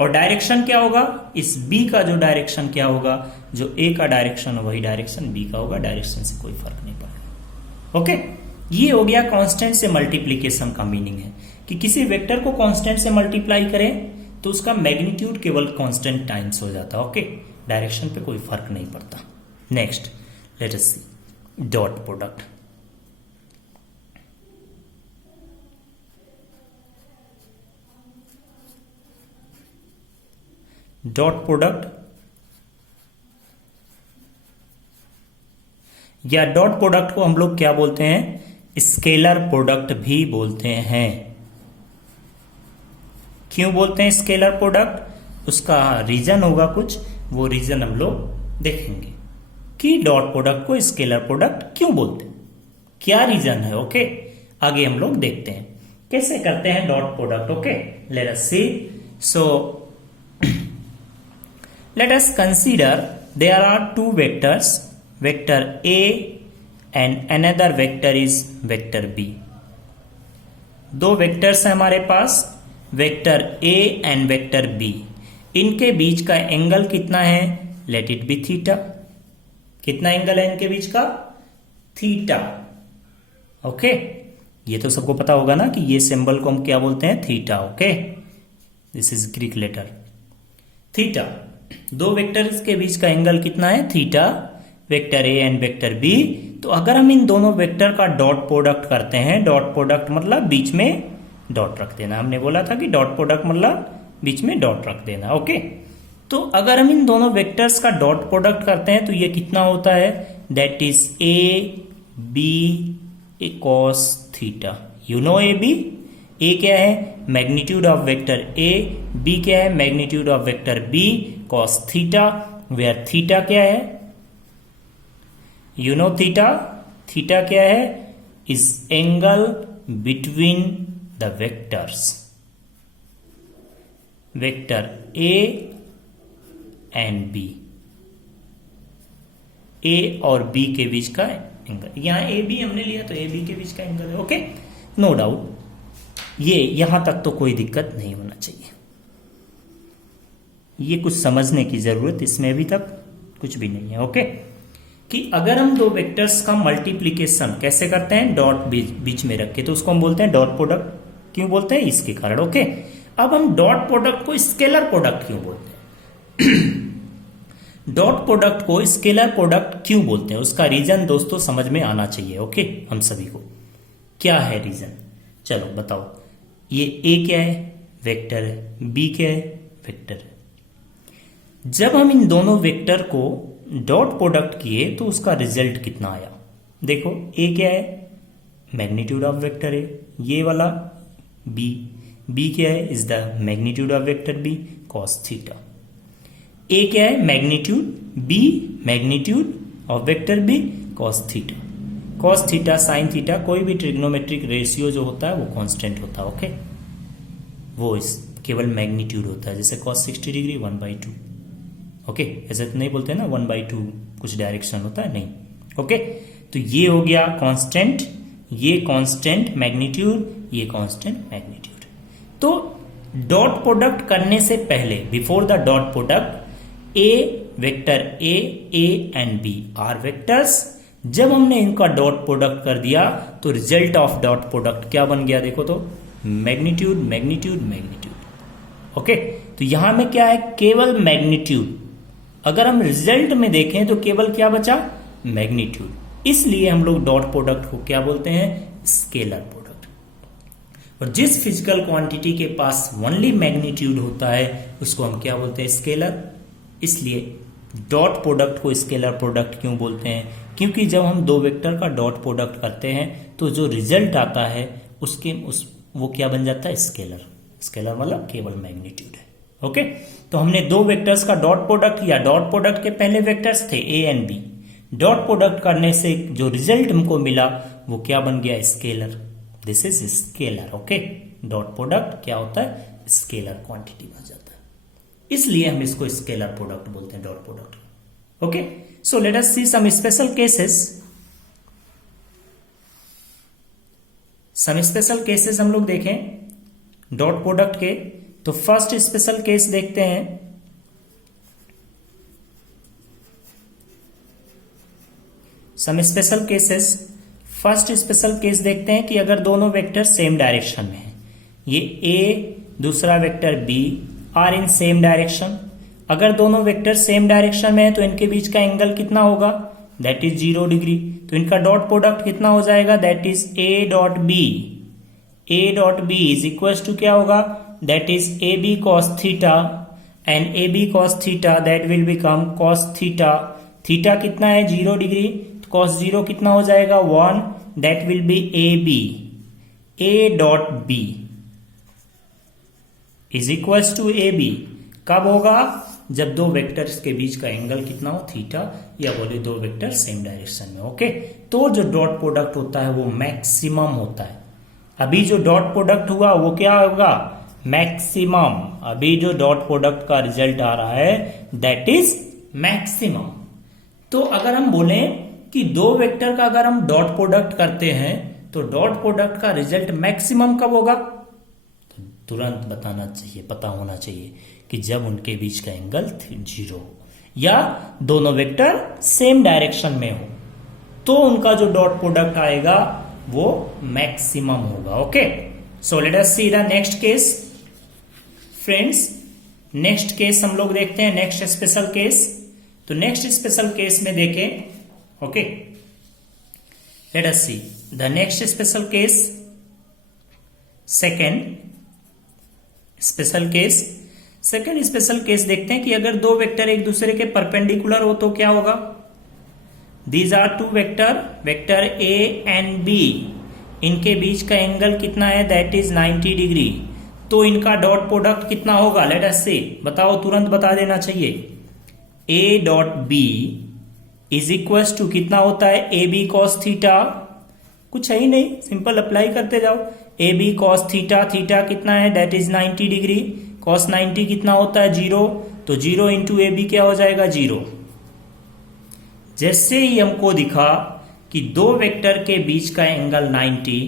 और डायरेक्शन क्या होगा, इस b का जो डायरेक्शन क्या होगा, जो a का डायरेक्शन है वही डायरेक्शन b का होगा, डायरेक्शन से कोई फर्क नहीं पड़ेगा। ओके, ये हो गया कांस्टेंट से मल्टीप्लीकेशन का मीनिंग है कि किसी वेक्टर को कांस्टेंट से मल्टीप्लाई करें तो उसका मैग्नीट्यूड केवल कांस्टेंट टाइम्स हो जाता है। ओके, डायरेक्शन पे कोई फर्क नहीं पड़ता। Next let us see dot product. Dot product या डॉट प्रोडक्ट को हम लोग क्या बोलते हैं, स्केलर प्रोडक्ट भी बोलते हैं। क्यों बोलते हैं स्केलर प्रोडक्ट, उसका रीजन होगा कुछ, वो रीजन हम लोग देखेंगे कि डॉट प्रोडक्ट को स्केलर प्रोडक्ट क्यों बोलते हैं, क्या रीजन है। ओके, आगे हम लोग देखते हैं कैसे करते हैं dot product. Okay, let us see. So let us consider there are two vectors, vector a and another vector is vector b। दो वेक्टर्स हैं हमारे पास, vector a and vector b। इनके बीच का एंगल कितना है, लेट इट बी थीटा। कितना एंगल है इनके बीच का, थीटा। ओके, ये तो सबको पता होगा ना कि ये सिंबल को हम क्या बोलते हैं, theta. Okay, this is Greek letter theta. दो वेक्टर्स के बीच का एंगल कितना है, theta, vector A and vector B. तो अगर हम इन दोनों वेक्टर का डॉट प्रोडक्ट करते हैं, डॉट प्रोडक्ट मतलब बीच में डॉट रख देना, हमने बोला था कि डॉट प्रोडक्ट मतलब बीच में डॉट रख देना। ओके, तो अगर हम इन दोनों वेक्टर्स का डॉट प्रोडक्ट करते हैं तो ये कितना होता है, that is A B cos theta. You know a B, a क्या है, magnitude of vector a, b क्या है, magnitude of vector b, cos theta, where theta क्या है, यू नो थीटा, थीटा क्या है, is angle between the vectors, vector A and b, a और b के बीच का एंगल। यहां ए बी हमने लिया तो ए बी के बीच का एंगल है। ओके, नो डाउट, ये यहां तक तो कोई दिक्कत नहीं होना चाहिए, ये कुछ समझने की जरूरत इसमें अभी तक कुछ भी नहीं है। ओके, कि अगर हम दो वेक्टर्स का मल्टीप्लीकेशन कैसे करते हैं, डॉट बीच में रख के, तो उसको हम बोलते हैं डॉट प्रोडक्ट। क्यों बोलते हैं, इसके कारण। ओके, अब हम डॉट प्रोडक्ट को स्केलर प्रोडक्ट क्यों बोलते हैं डॉट प्रोडक्ट को स्केलर प्रोडक्ट क्यों बोलते हैं, उसका रीजन दोस्तों समझ में आना चाहिए। ओके, हम सभी को क्या है रीजन, चलो बताओ। ये ए क्या है, वेक्टर है, बी क्या है, वेक्टर है। जब हम इन दोनों वेक्टर को डॉट प्रोडक्ट किए तो उसका रिजल्ट कितना आया, देखो ए क्या है, मैग्नीट्यूड ऑफ वेक्टर ए, ये वाला बी, बी क्या है, is the magnitude of vector b, cos theta. A क्या है, magnitude, b magnitude of vector b, cos theta. Cos theta, sine theta, कोई भी ट्रिग्नोमेट्रिक रेशियो जो होता है वो कांस्टेंट होता है। ओके, वो इस केवल मैग्नीट्यूड होता है, जैसे कॉस 60 डिग्री 1/2। ओके, ऐसे तो नहीं बोलते ना 1/2 कुछ डायरेक्शन होता है, नहीं। ओके, तो ये हो गया कांस्टेंट, ये कांस्टेंट मैग्नीट्यूड, ये कांस्टेंट मैग्नीट्यूड। तो डॉट प्रोडक्ट करने से पहले, before the dot product, a vector A and B are vectors. जब हमने इनका डॉट प्रोडक्ट कर दिया तो रिजल्ट ऑफ डॉट प्रोडक्ट क्या बन गया, देखो तो मैग्नीट्यूड मैग्नीट्यूड मैग्नीट्यूड। ओके, तो यहां में क्या है, केवल मैग्नीट्यूड। अगर हम रिजल्ट में देखें तो केवल क्या बचा, मैग्नीट्यूड। इसलिए हम लोग डॉट प्रोडक्ट को क्या बोलते हैं, स्केलर प्रोडक्ट। और जिस फिजिकल क्वांटिटी के पास ओनली मैग्नीट्यूड होता है उसको हम क्या बोलते हैं, स्केलर। इसलिए डॉट प्रोडक्ट को स्केलर प्रोडक्ट क्यों बोलते हैं, क्योंकि जब हम दो वेक्टर का डॉट प्रोडक्ट करते हैं तो जो रिजल्ट आता है वो क्या बन जाता है, स्केलर। स्केलर मतलब केवल मैग्नीट्यूड है। ओके, तो हमने दो वेक्टर्स का डॉट प्रोडक्ट किया, डॉट प्रोडक्ट के पहले वेक्टर्स थे A and B, dot product करने से जो रिजल्ट हमको मिला वो क्या बन गया, scalar. This is scalar. Okay, dot product क्या होता है? स्केलर क्वांटिटी बन जाता है, इसलिए हम इसको स्केलर प्रोडक्ट बोलते हैं, dot product. Okay, so let us see some special cases. Some special cases हम लोग देखें डॉट प्रोडक्ट के। तो फर्स्ट स्पेशल केस देखते हैं। Some special cases, first special case देखते हैं कि अगर दोनों वेक्टर सेम डायरेक्शन में हैं, ये ए दूसरा vector B are in same direction. अगर दोनों वेक्टर सेम डायरेक्शन में है तो इनके बीच का एंगल कितना होगा? That is 0 degree. तो इनका डॉट प्रोडक्ट कितना हो जाएगा? That is A dot B. A dot B is equal to क्या होगा? That is A B cos theta, and A B cos theta that will become cos theta. Theta कितना है? 0 degree. Cos 0 कितना हो जाएगा? 1, that will be A B. A dot B is equal to A B कब होगा? जब दो vectors के बीच का एंगल कितना हो? थीटा, या बोले दो वेक्टर सेम डायरेक्शन में। ओके, तो जो डॉट प्रोडक्ट होता है वो मैक्सिमम होता है। अभी जो डॉट प्रोडक्ट हुआ वो क्या होगा? मैक्सिमम। अभी जो डॉट प्रोडक्ट का रिजल्ट आ रहा है दैट इज मैक्सिमम। तो अगर हम बोले कि दो वेक्टर का अगर हम डॉट प्रोडक्ट करते हैं तो डॉट प्रोडक्ट का रिजल्ट मैक्सिमम कब होगा? तो तुरंत बताना चाहिए, पता होना चाहिए कि जब उनके बीच का एंगल 0 या दोनों वेक्टर सेम डायरेक्शन में हो तो उनका जो डॉट प्रोडक्ट आएगा वो मैक्सिमम होगा। Okay, so let us see the next case. Friends, next case हम लोग देखते हैं, नेक्स्ट स्पेशल केस। तो नेक्स्ट स्पेशल केस में देखें। Okay, let us see the next special case, second special case. Second special case देखते हैं कि अगर दो वेक्टर एक दूसरे के परपेंडिकुलर हो तो क्या होगा? These are two vector, vector A and B, इनके बीच का एंगल कितना है? That is 90 degree. तो इनका डॉट प्रोडक्ट कितना होगा? लेट अस सी, बताओ, तुरंत बता देना चाहिए। A dot B is equal to कितना होता है? A B cos theta. कुछ है ही नहीं, सिंपल अप्लाई करते जाओ। A B cos theta, theta कितना है? That is 90 degree. कॉस 90 कितना होता है? 0। तो 0 इंटू ए बी क्या हो जाएगा? 0। जैसे ही हमको दिखा कि दो वेक्टर के बीच का एंगल 90,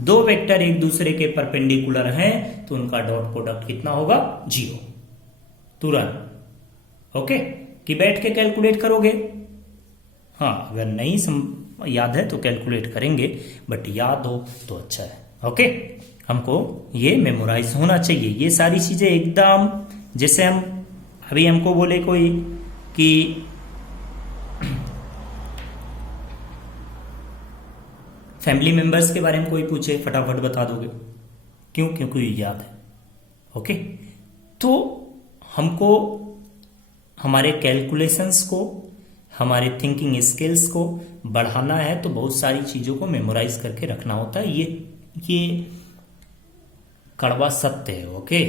दो वेक्टर एक दूसरे के परपेंडिकुलर हैं, तो उनका डॉट प्रोडक्ट कितना होगा? 0। तुरंत। ओके, कि बैठ के कैलकुलेट करोगे? हाँ, अगर नहीं याद है तो कैलकुलेट करेंगे, बट याद हो तो अच्छा है। ओके, हमको ये मेमोराइज होना चाहिए, ये सारी चीजें एकदम। जैसे हम अभी हमको बोले कोई कि फैमिली मेंबर्स के बारे में कोई पूछे, फटाफट बता दोगे। क्यों? क्योंकि याद है। ओके, तो हमको हमारे कैलकुलेशंस को, हमारे थिंकिंग स्किल्स को बढ़ाना है तो बहुत सारी चीजों को मेमोराइज करके रखना होता है। ये कड़वा सत्य है। ओके,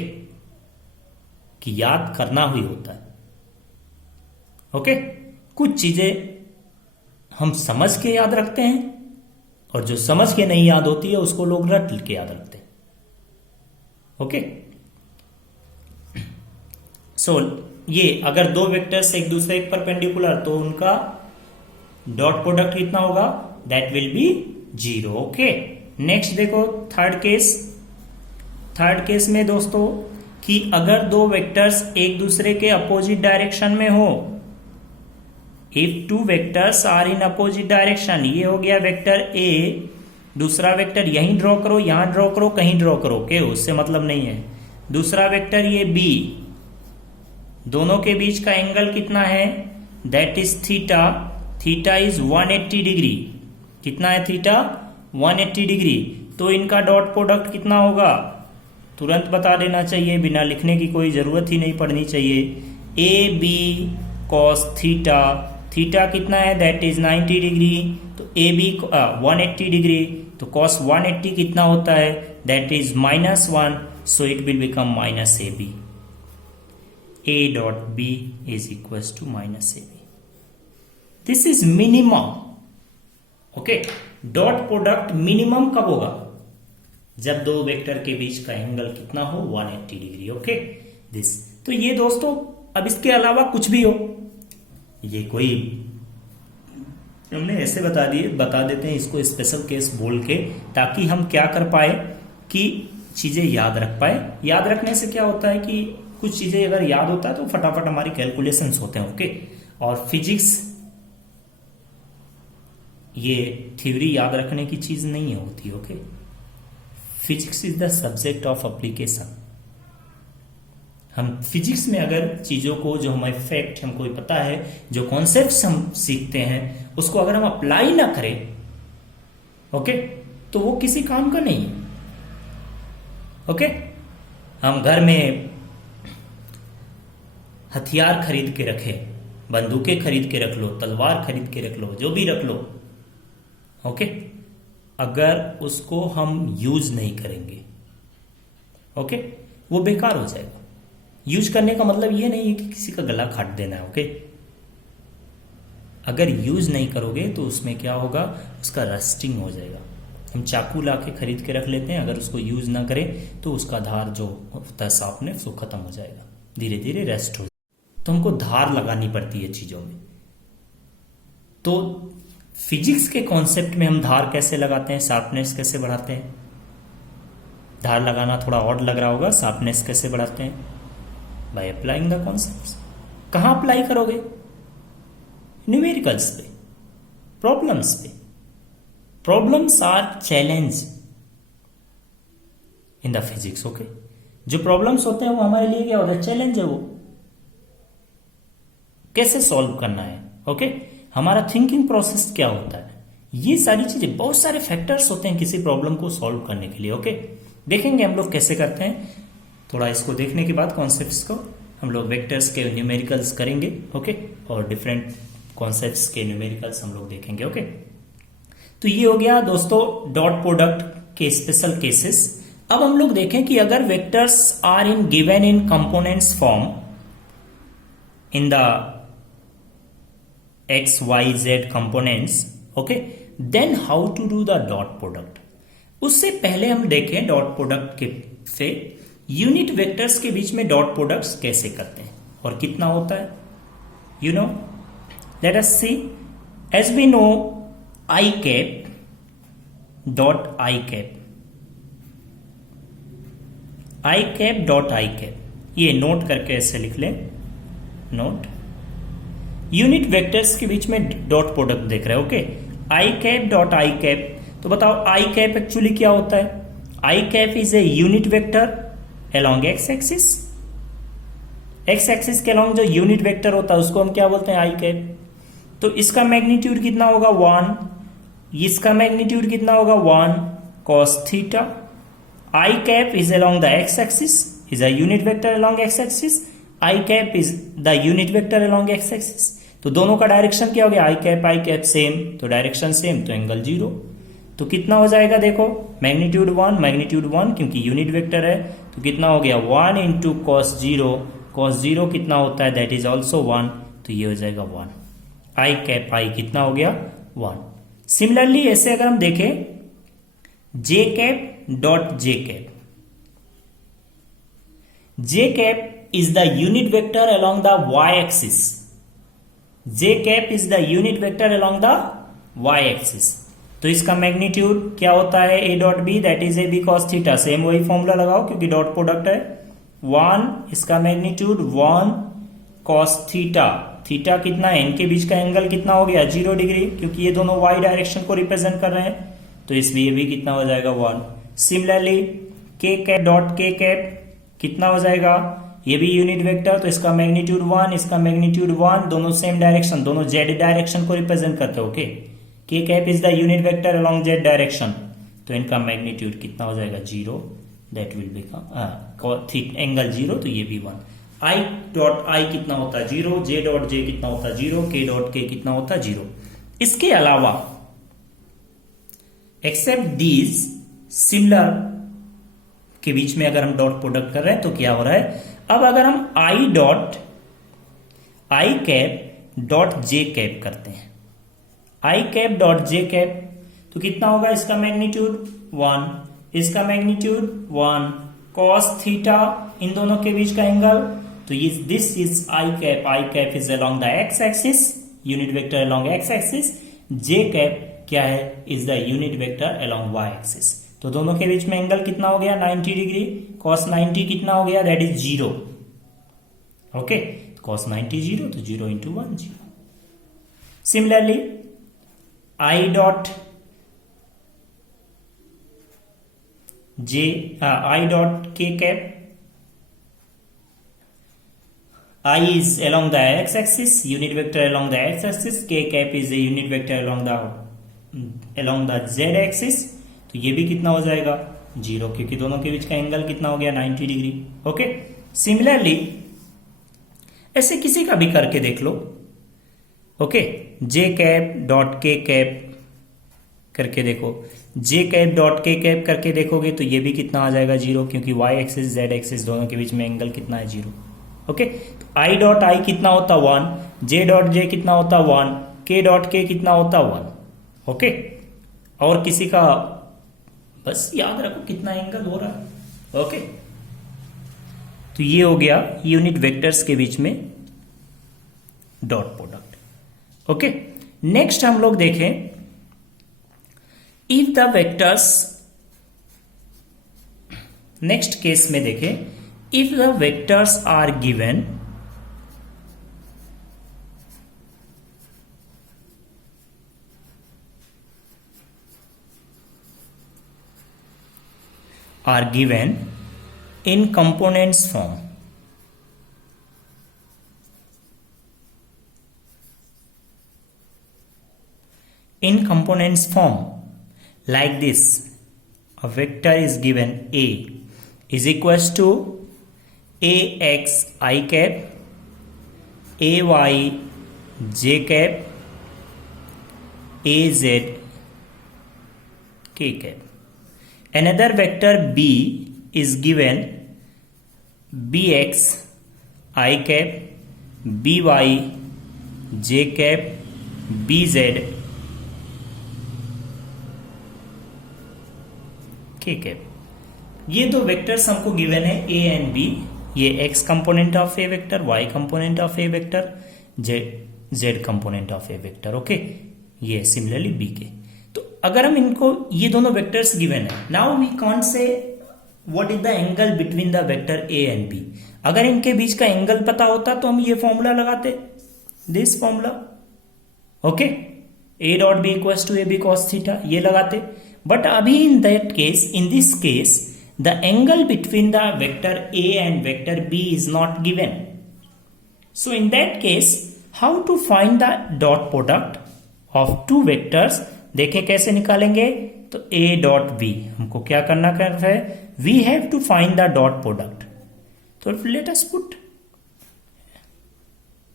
कि याद करना ही होता है। ओके, कुछ चीजें हम समझ के याद रखते हैं और जो समझ के नहीं याद होती है उसको लोग रट के याद रखते हैं। ओके, सो ये अगर दो वेक्टर्स एक दूसरे के परपेंडिकुलर तो उनका डॉट प्रोडक्ट कितना होगा? That will B 0। Okay, next देखो थर्ड केस। थर्ड केस में दोस्तों कि अगर दो वेक्टर्स एक दूसरे के अपोजिट डायरेक्शन में हो, if two vectors are in opposite direction, ये हो गया वेक्टर ए, दूसरा वेक्टर यहीं ड्रॉ करो, यहां ड्रॉ करो, कहीं ड्रॉ करो, ओके, उससे मतलब नहीं है। दूसरा वेक्टर ये बी, दोनों के बीच का एंगल कितना है? That is theta. Theta is 180 degree. कितना है थीटा? 180 डिग्री। तो इनका डॉट प्रोडक्ट कितना होगा? तुरंत बता देना चाहिए, बिना लिखने की कोई जरूरत ही नहीं पड़नी चाहिए। A B cos theta, theta कितना है? That is 90 degree. तो ए बी 180 डिग्री, तो कॉस 180 कितना होता है? That is -1, so it will become minus A B. A dot B is equals to minus AB. This is minimum. Okay, dot product minimum कब होगा? जब दो vector के बीच का एंगल कितना हो 180 डिग्री। ओके दिस, तो ये दोस्तों अब इसके अलावा कुछ भी हो, ये कोई हमने ऐसे बता देते हैं इसको स्पेशल केस बोल के, ताकि हम क्या कर पाए कि चीजें याद रख पाए। याद रखने से क्या होता है कि कुछ चीजें अगर याद होता है तो फटाफट हमारी कैलकुलेशंस होते हैं। ओके, और फिजिक्स ये थ्योरी याद रखने की चीज नहीं होती। Okay, physics is the subject of application. हम फिजिक्स में अगर चीजों को, जो हमारे फैक्ट हमको पता है, जो कॉन्सेप्ट्स हम सीखते हैं, उसको अगर हम अप्लाई ना करें, ओके, तो वो किसी काम का नहीं है। ओके, हम घर में हथियार खरीद के रखें, बंदूकें खरीद के रख लो, तलवार खरीद के रख लो, जो भी रख लो, ओके, अगर उसको हम यूज नहीं करेंगे, ओके, वो बेकार हो जाएगा। यूज करने का मतलब ये नहीं है कि किसी का गला काट देना है। ओके, अगर यूज नहीं करोगे तो उसमें क्या होगा, उसका रस्टिंग हो जाएगा। हम चाकू ला के खरीद के रख लेते हैं, अगर उसको यूज ना करें तो उसका धार जो होता है शार्पनेस वो खत्म हो जाएगा, धीरे धीरे रेस्ट हो। तो हमको धार लगानी पड़ती है चीजों में। तो फिजिक्स के कॉन्सेप्ट में हम धार कैसे लगाते हैं, शार्पनेस कैसे बढ़ाते हैं? धार लगाना थोड़ा ऑड लग रहा होगा, शार्पनेस कैसे बढ़ाते हैं? By applying the concepts. कहां अप्लाई करोगे? न्यूमेरिकल्स पे, प्रॉब्लम्स पे। Problems are challenge in the physics. Okay, जो प्रॉब्लम्स होते हैं वो हमारे लिए क्या होता है, चैलेंज है। वो कैसे सॉल्व करना है, ओके, हमारा थिंकिंग प्रोसेस क्या होता है, ये सारी चीजें, बहुत सारे फैक्टर्स होते हैं किसी प्रॉब्लम को सॉल्व करने के लिए। ओके, देखेंगे हम लोग कैसे करते हैं। थोड़ा इसको देखने के बाद कॉन्सेप्ट्स को हम लोग वेक्टर्स के न्यूमेरिकल्स करेंगे। ओके, और डिफरेंट कॉन्सेप्ट्स के न्यूमेरिकल्स हम लोग देखेंगे। ओके, तो ये हो गया दोस्तों डॉट प्रोडक्ट के स्पेशल केसेस। अब हम लोग देखें कि अगर vectors are in given in components form in the x y z components, okay, then how to do the dot product. उससे पहले हम देखें डॉट प्रोडक्ट के से यूनिट वेक्टर्स के बीच में डॉट प्रोडक्ट्स कैसे करते हैं और कितना होता है। You know, let us see, as we know i cap dot i cap, i cap dot i cap, ये नोट करके ऐसे लिख लें, नोट। यूनिट वेक्टर्स के बीच में डॉट प्रोडक्ट देख रहे हैं। Okay, i cap dot i cap. तो बताओ आई कैप एक्चुअली क्या होता है? I cap is a unit vector along x axis. x axis के along जो यूनिट वेक्टर होता है उसको हम क्या बोलते हैं, आई कैप। तो इसका मैग्नीट्यूड कितना होगा 1, इसका मैग्नीट्यूड कितना होगा 1 cos theta. I cap is along the x axis, is a unit vector along x axis, I cap is the unit vector along x axis. तो दोनों का डायरेक्शन क्या हो गया, आई कैप सेम, तो डायरेक्शन सेम, तो एंगल 0। तो कितना हो जाएगा, देखो मैग्नीट्यूड 1 क्योंकि यूनिट वेक्टर है, तो कितना हो गया 1 इंटू कॉस 0 कितना होता है, दैट इज ऑल्सो 1, तो ये हो जाएगा 1। आई कैप आई कितना हो गया 1। सिमिलरली ऐसे अगर हम देखें j cap dot j cap, j cap is the unit vector along the y axis, j cap is the unit vector along the y axis। तो इसका मैग्नीट्यूड क्या होता है, A dot B, that is A B cos theta. Same वही formula लगाओ क्योंकि dot product है। 1 इसका मैग्नीट्यूड 1 कॉस थीटा, थीटा कितना है, इनके बीच का एंगल कितना हो गया 0 डिग्री, क्योंकि ये दोनों वाई डायरेक्शन को रिप्रेजेंट कर रहे हैं, तो इसलिए भी कितना हो जाएगा 1। सिमिलरली के कैप डॉट के कैप कितना हो जाएगा, ये भी यूनिट वेक्टर, तो इसका मैग्नीट्यूड 1, इसका मैग्नीट्यूड 1, दोनों सेम डायरेक्शन, दोनों जेड डायरेक्शन को रिप्रेजेंट करते हैं। ओके, के cap is the unit vector along z direction, तो इनका मैग्नीट्यूड कितना हो जाएगा 0, दैट विल बिकम एंगल 0, तो ये भी 1। आई डॉट आई कितना होता है 0, जे डॉट जे कितना होता है 0, के डॉट के कितना होता है 0। इसके अलावा एक्सेप्ट दीज सिमिलर के बीच में अगर हम डॉट प्रोडक्ट कर रहे हैं तो क्या हो रहा है, अब अगर हम आई dot i cap dot j cap करते हैं, आई कैप डॉट जे कैप, तो कितना होगा, इसका मैग्नीट्यूड 1, इसका मैग्नीट्यूड 1 cos थीटा, इन दोनों के बीच का एंगल, तो ये this is i cap is along the x axis, unit vector along x axis, j cap क्या है, is the unit vector along y axis. तो दोनों के बीच में एंगल कितना हो गया 90 डिग्री, cos 90 कितना हो गया, दैट इज 0। ओके, cos 90 0, तो 0 into 1 0। Similarly I dot k cap, I is along the x-axis, unit vector along the x-axis, k cap is a unit vector along the z-axis, तो ये भी कितना हो जाएगा 0, क्योंकि दोनों के बीच का एंगल कितना हो गया 90 डिग्री। ओके, सिमिलरली ऐसे किसी का भी करके देख लो। ओके, जे कैप डॉट के कैप करके देखो, जे कैप डॉट के कैप करके देखोगे तो ये भी कितना आ जाएगा 0, क्योंकि वाई एक्सिस जेड एक्सिस दोनों के बीच में एंगल कितना है 0। ओके, आई डॉट आई कितना होता 1, जे डॉट जे कितना होता 1, के डॉट के कितना होता 1। ओके, और किसी का बस याद रखो कितना एंगल हो रहा है। ओके, तो ये हो गया यूनिट वेक्टर्स के बीच में डॉट प्रोडक्ट। ओके, नेक्स्ट हम लोग देखें, if the vectors, next case में देखें, if the vectors are given in components form, like this, a vector is given A is equals to ax I cap, ay j cap, az k cap. Another vector b is given bx I cap, by j cap, bz k cap. ये दो vectors हमको given है a and b, ये x component of A vector, y component of A vector, z component of A vector. Okay, ये similarly b के। तो अगर हम इनको, ये दोनों वेक्टर्स गिवन है, now we can't say what is the angle between the vector a and b। अगर इनके बीच का एंगल पता होता तो हम ये फॉर्मूला लगाते, this formula. Okay, a dot B equals to A B cos theta, ये लगाते। बट अभी in that case, in this case, the angle between the vector A and vector B is not given. So in that case, how to find the dot product of two vectors? देखें कैसे निकालेंगे। तो A dot B, हमको क्या करना है, we have to find the dot product. So let us put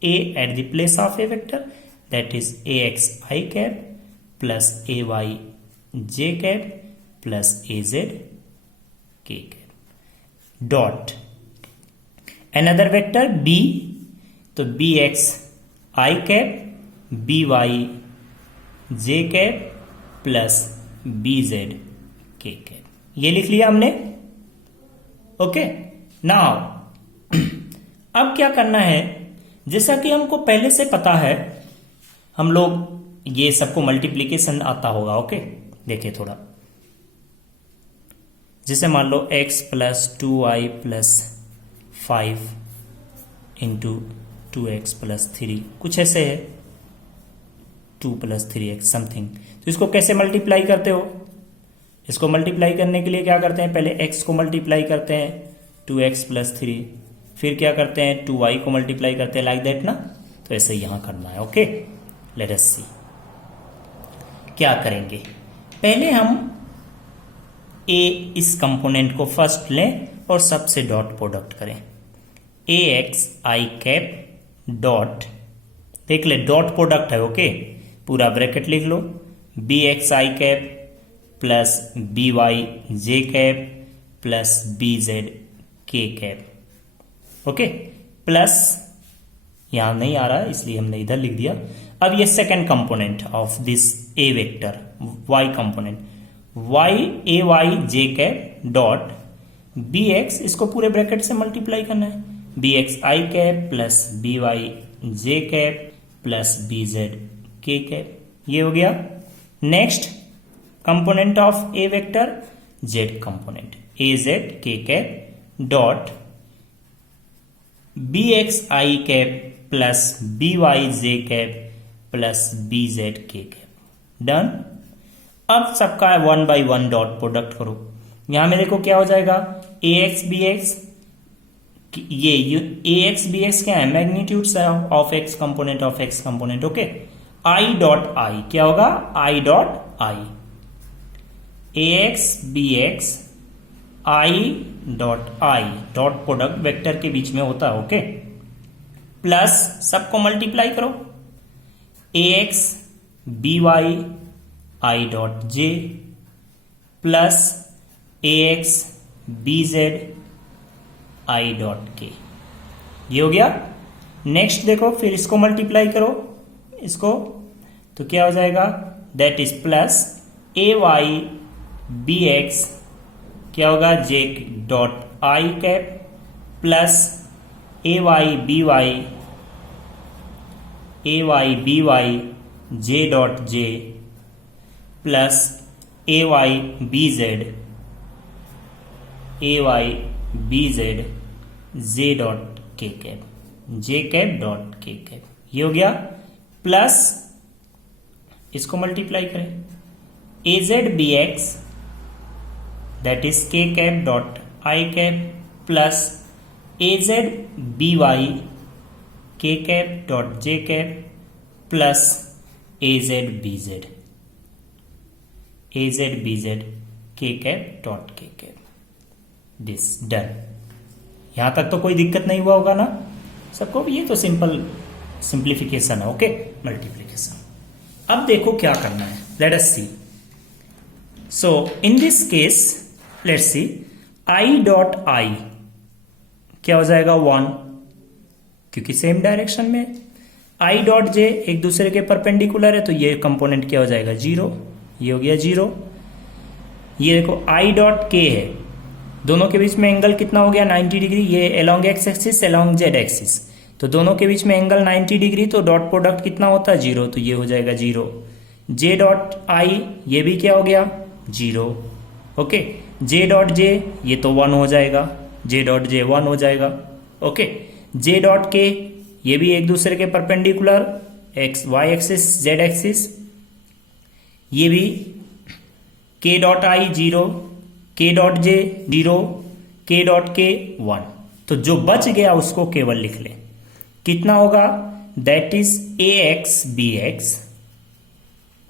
A at the place of a vector, that is ax I cap plus ay j cap plus az k cap dot another vector b, तो bx I cap, by j cap plus bz k cap, ये लिख लिया हमने। Okay, now अब क्या करना है, जैसा कि हमको पहले से पता है, हम लोग ये सबको मल्टीप्लीकेशन आता होगा। ओके, देखिए थोड़ा, जैसे मान लो x plus 2y plus 5 into 2x plus 3, कुछ ऐसे है, 2 प्लस 3x समथिंग। तो इसको कैसे मल्टीप्लाई करते हो, इसको मल्टीप्लाई करने के लिए क्या करते हैं, पहले x को मल्टीप्लाई करते हैं 2x प्लस 3, फिर क्या करते हैं 2y को मल्टीप्लाई करते हैं, लाइक दैट ना। तो ऐसे यहां करना है। ओके, लेट अस सी क्या करेंगे। पहले हम a इस कंपोनेंट को फर्स्ट लें और सबसे डॉट प्रोडक्ट करें। ax I कैप डॉट, देख ले डॉट प्रोडक्ट है। ओके, पूरा ब्रैकेट लिख लो, bx I cap plus by j cap plus bz k cap. Okay, plus यहां नहीं आ रहा इसलिए हमने इधर लिख दिया। अब ये second component of this a vector y component, y j cap dot B x, इसको पूरे ब्रैकेट से मल्टीप्लाई करना है, B x i cap plus B y j cap plus B z k cap, ये हो गया। Next component of A vector z component, A z k cap dot B x i cap plus B y j cap plus B z k cap. Done. अब सबका 1 by 1 dot product करो। यहां में देखो क्या हो जाएगा, ए एक्स बी एक्स, ये ए एक्स बी एक्स क्या है, magnitude of x component of x component. Okay, i dot i क्या होगा, i dot i, A x B x i dot i, dot product vector के बीच में होता है। ओके, प्लस सबको मल्टीप्लाई करो, a x b y i dot j plus a x b z i dot k, ये हो गया। नेक्स्ट देखो, फिर इसको मल्टीप्लाई करो इसको, तो क्या हो जाएगा, that is plus a y b x क्या होगा, j dot i cap plus a y b y j dot j plus a y b z j dot k cap, j cap dot k cap, ये हो गया। Plus इसको multiply करें, a z b x that is k cap dot i cap plus a z b y k cap dot j cap plus a z b z k cap dot k cap, this done. यहां तक तो कोई दिक्कत नहीं हुआ होगा ना सबको, ये तो सिंप्लीफिकेशन है। Okay, multiplication. अब देखो क्या करना है, let us see. So in this case let's see, i dot i क्या हो जाएगा 1, क्योंकि सेम डायरेक्शन में। आई डॉट जे एक दूसरे के परपेंडिकुलर है, तो ये कंपोनेंट क्या हो जाएगा 0, ये हो गया 0। ये देखो आई डॉट के है, दोनों के बीच में एंगल कितना हो गया 90 डिग्री, ये along x axis along Z axis, तो दोनों के बीच में एंगल 90 डिग्री, तो डॉट प्रोडक्ट कितना होता है 0, तो ये हो जाएगा 0। जे डॉट आई ये भी क्या हो गया 0। ओके, जे डॉट जे ये तो 1 हो जाएगा, जे डॉट जे 1 हो जाएगा। ओके, जे डॉट के ये भी एक दूसरे के perpendicular, x y axis z axis, ये भी के डॉट आई 0, के डॉट जे 0, के डॉट के 1, तो जो बच गया उसको केवल लिख लें, कितना होगा, that is a x B x.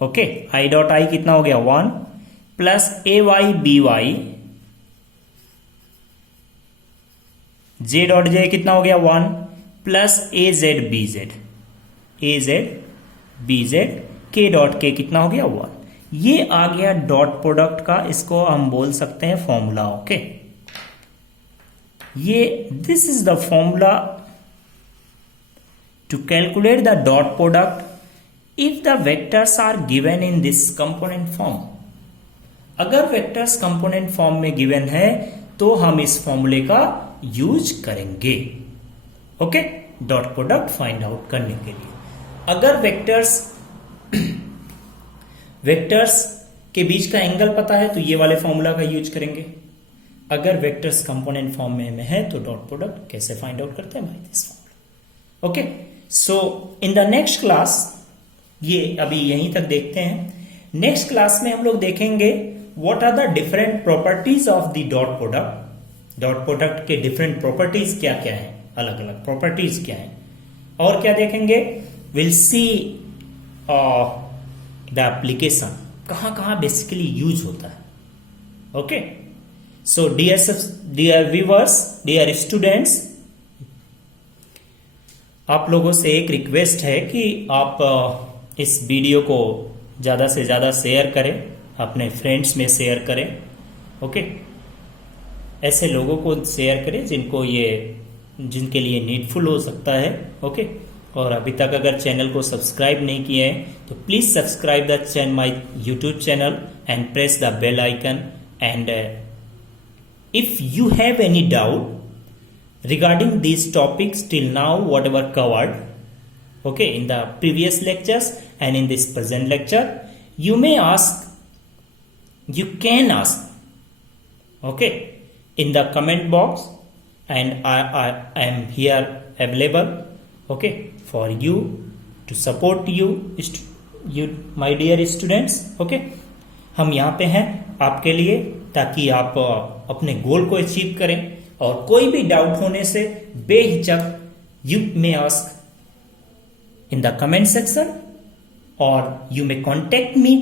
Okay, i dot i कितना हो गया 1 plus a y b y, j dot j कितना हो गया 1 plus a z b z k dot k कितना हो गया 1। ये आ गया डॉट प्रोडक्ट का, इसको हम बोल सकते हैं फॉर्मूला। ओके, ये this is the formula to calculate the dot product if the vectors are given in this component form. अगर वेक्टर्स कंपोनेंट फॉर्म में गिवन है तो हम इस फॉर्मूले का यूज करेंगे। Okay, dot product find out करने के लिए। अगर वेक्टर्स के बीच का एंगल पता है तो ये वाले फॉर्मूला का यूज करेंगे। अगर वेक्टर्स कंपोनेंट फॉर्म में है तो डॉट प्रोडक्ट कैसे फाइंड आउट करते हैं भाई, this formula. Okay, so in the next class, ये अभी यहीं तक देखते हैं। नेक्स्ट क्लास में हम लोग देखेंगे what are the different properties of the dot product. Dot product के डिफरेंट प्रॉपर्टीज क्या क्या है, अलग अलग प्रॉपर्टीज क्या है, और क्या देखेंगे, विल सी द एप्लीकेशन, कहां कहां बेसिकली यूज होता है। Okay, so dear viewers, dear students, आप लोगों से एक रिक्वेस्ट है कि आप इस वीडियो को ज़्यादा से ज़्यादा शेयर करें, अपने फ्रेंड्स में शेयर करें। ओके, ऐसे लोगों को शेयर करें जिनके लिए नीडफुल हो सकता है। ओके, और अभी तक अगर चैनल को सब्सक्राइब नहीं किए हैं तो please subscribe the my YouTube channel and press the bell icon. And if you have any doubt regarding these topics till now, whatever covered, okay, in the previous lectures and in this present lecture, you may ask, you can ask, okay, in the comment box, and I am here available, okay, for you to support you my dear students, okay. हम यहाँ पे हैं आपके लिए ताकि आप अपने गोल को अचीव करें, और कोई भी डाउट होने से बेहिचक you may ask in the comment section, or you may contact me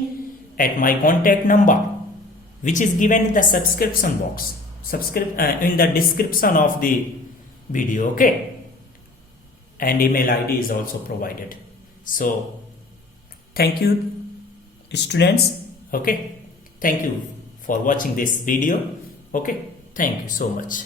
at my contact number which is given in the subscription box, in the description of the video, okay, and email ID is also provided. So thank you students, okay, thank you for watching this video, okay, thank you so much.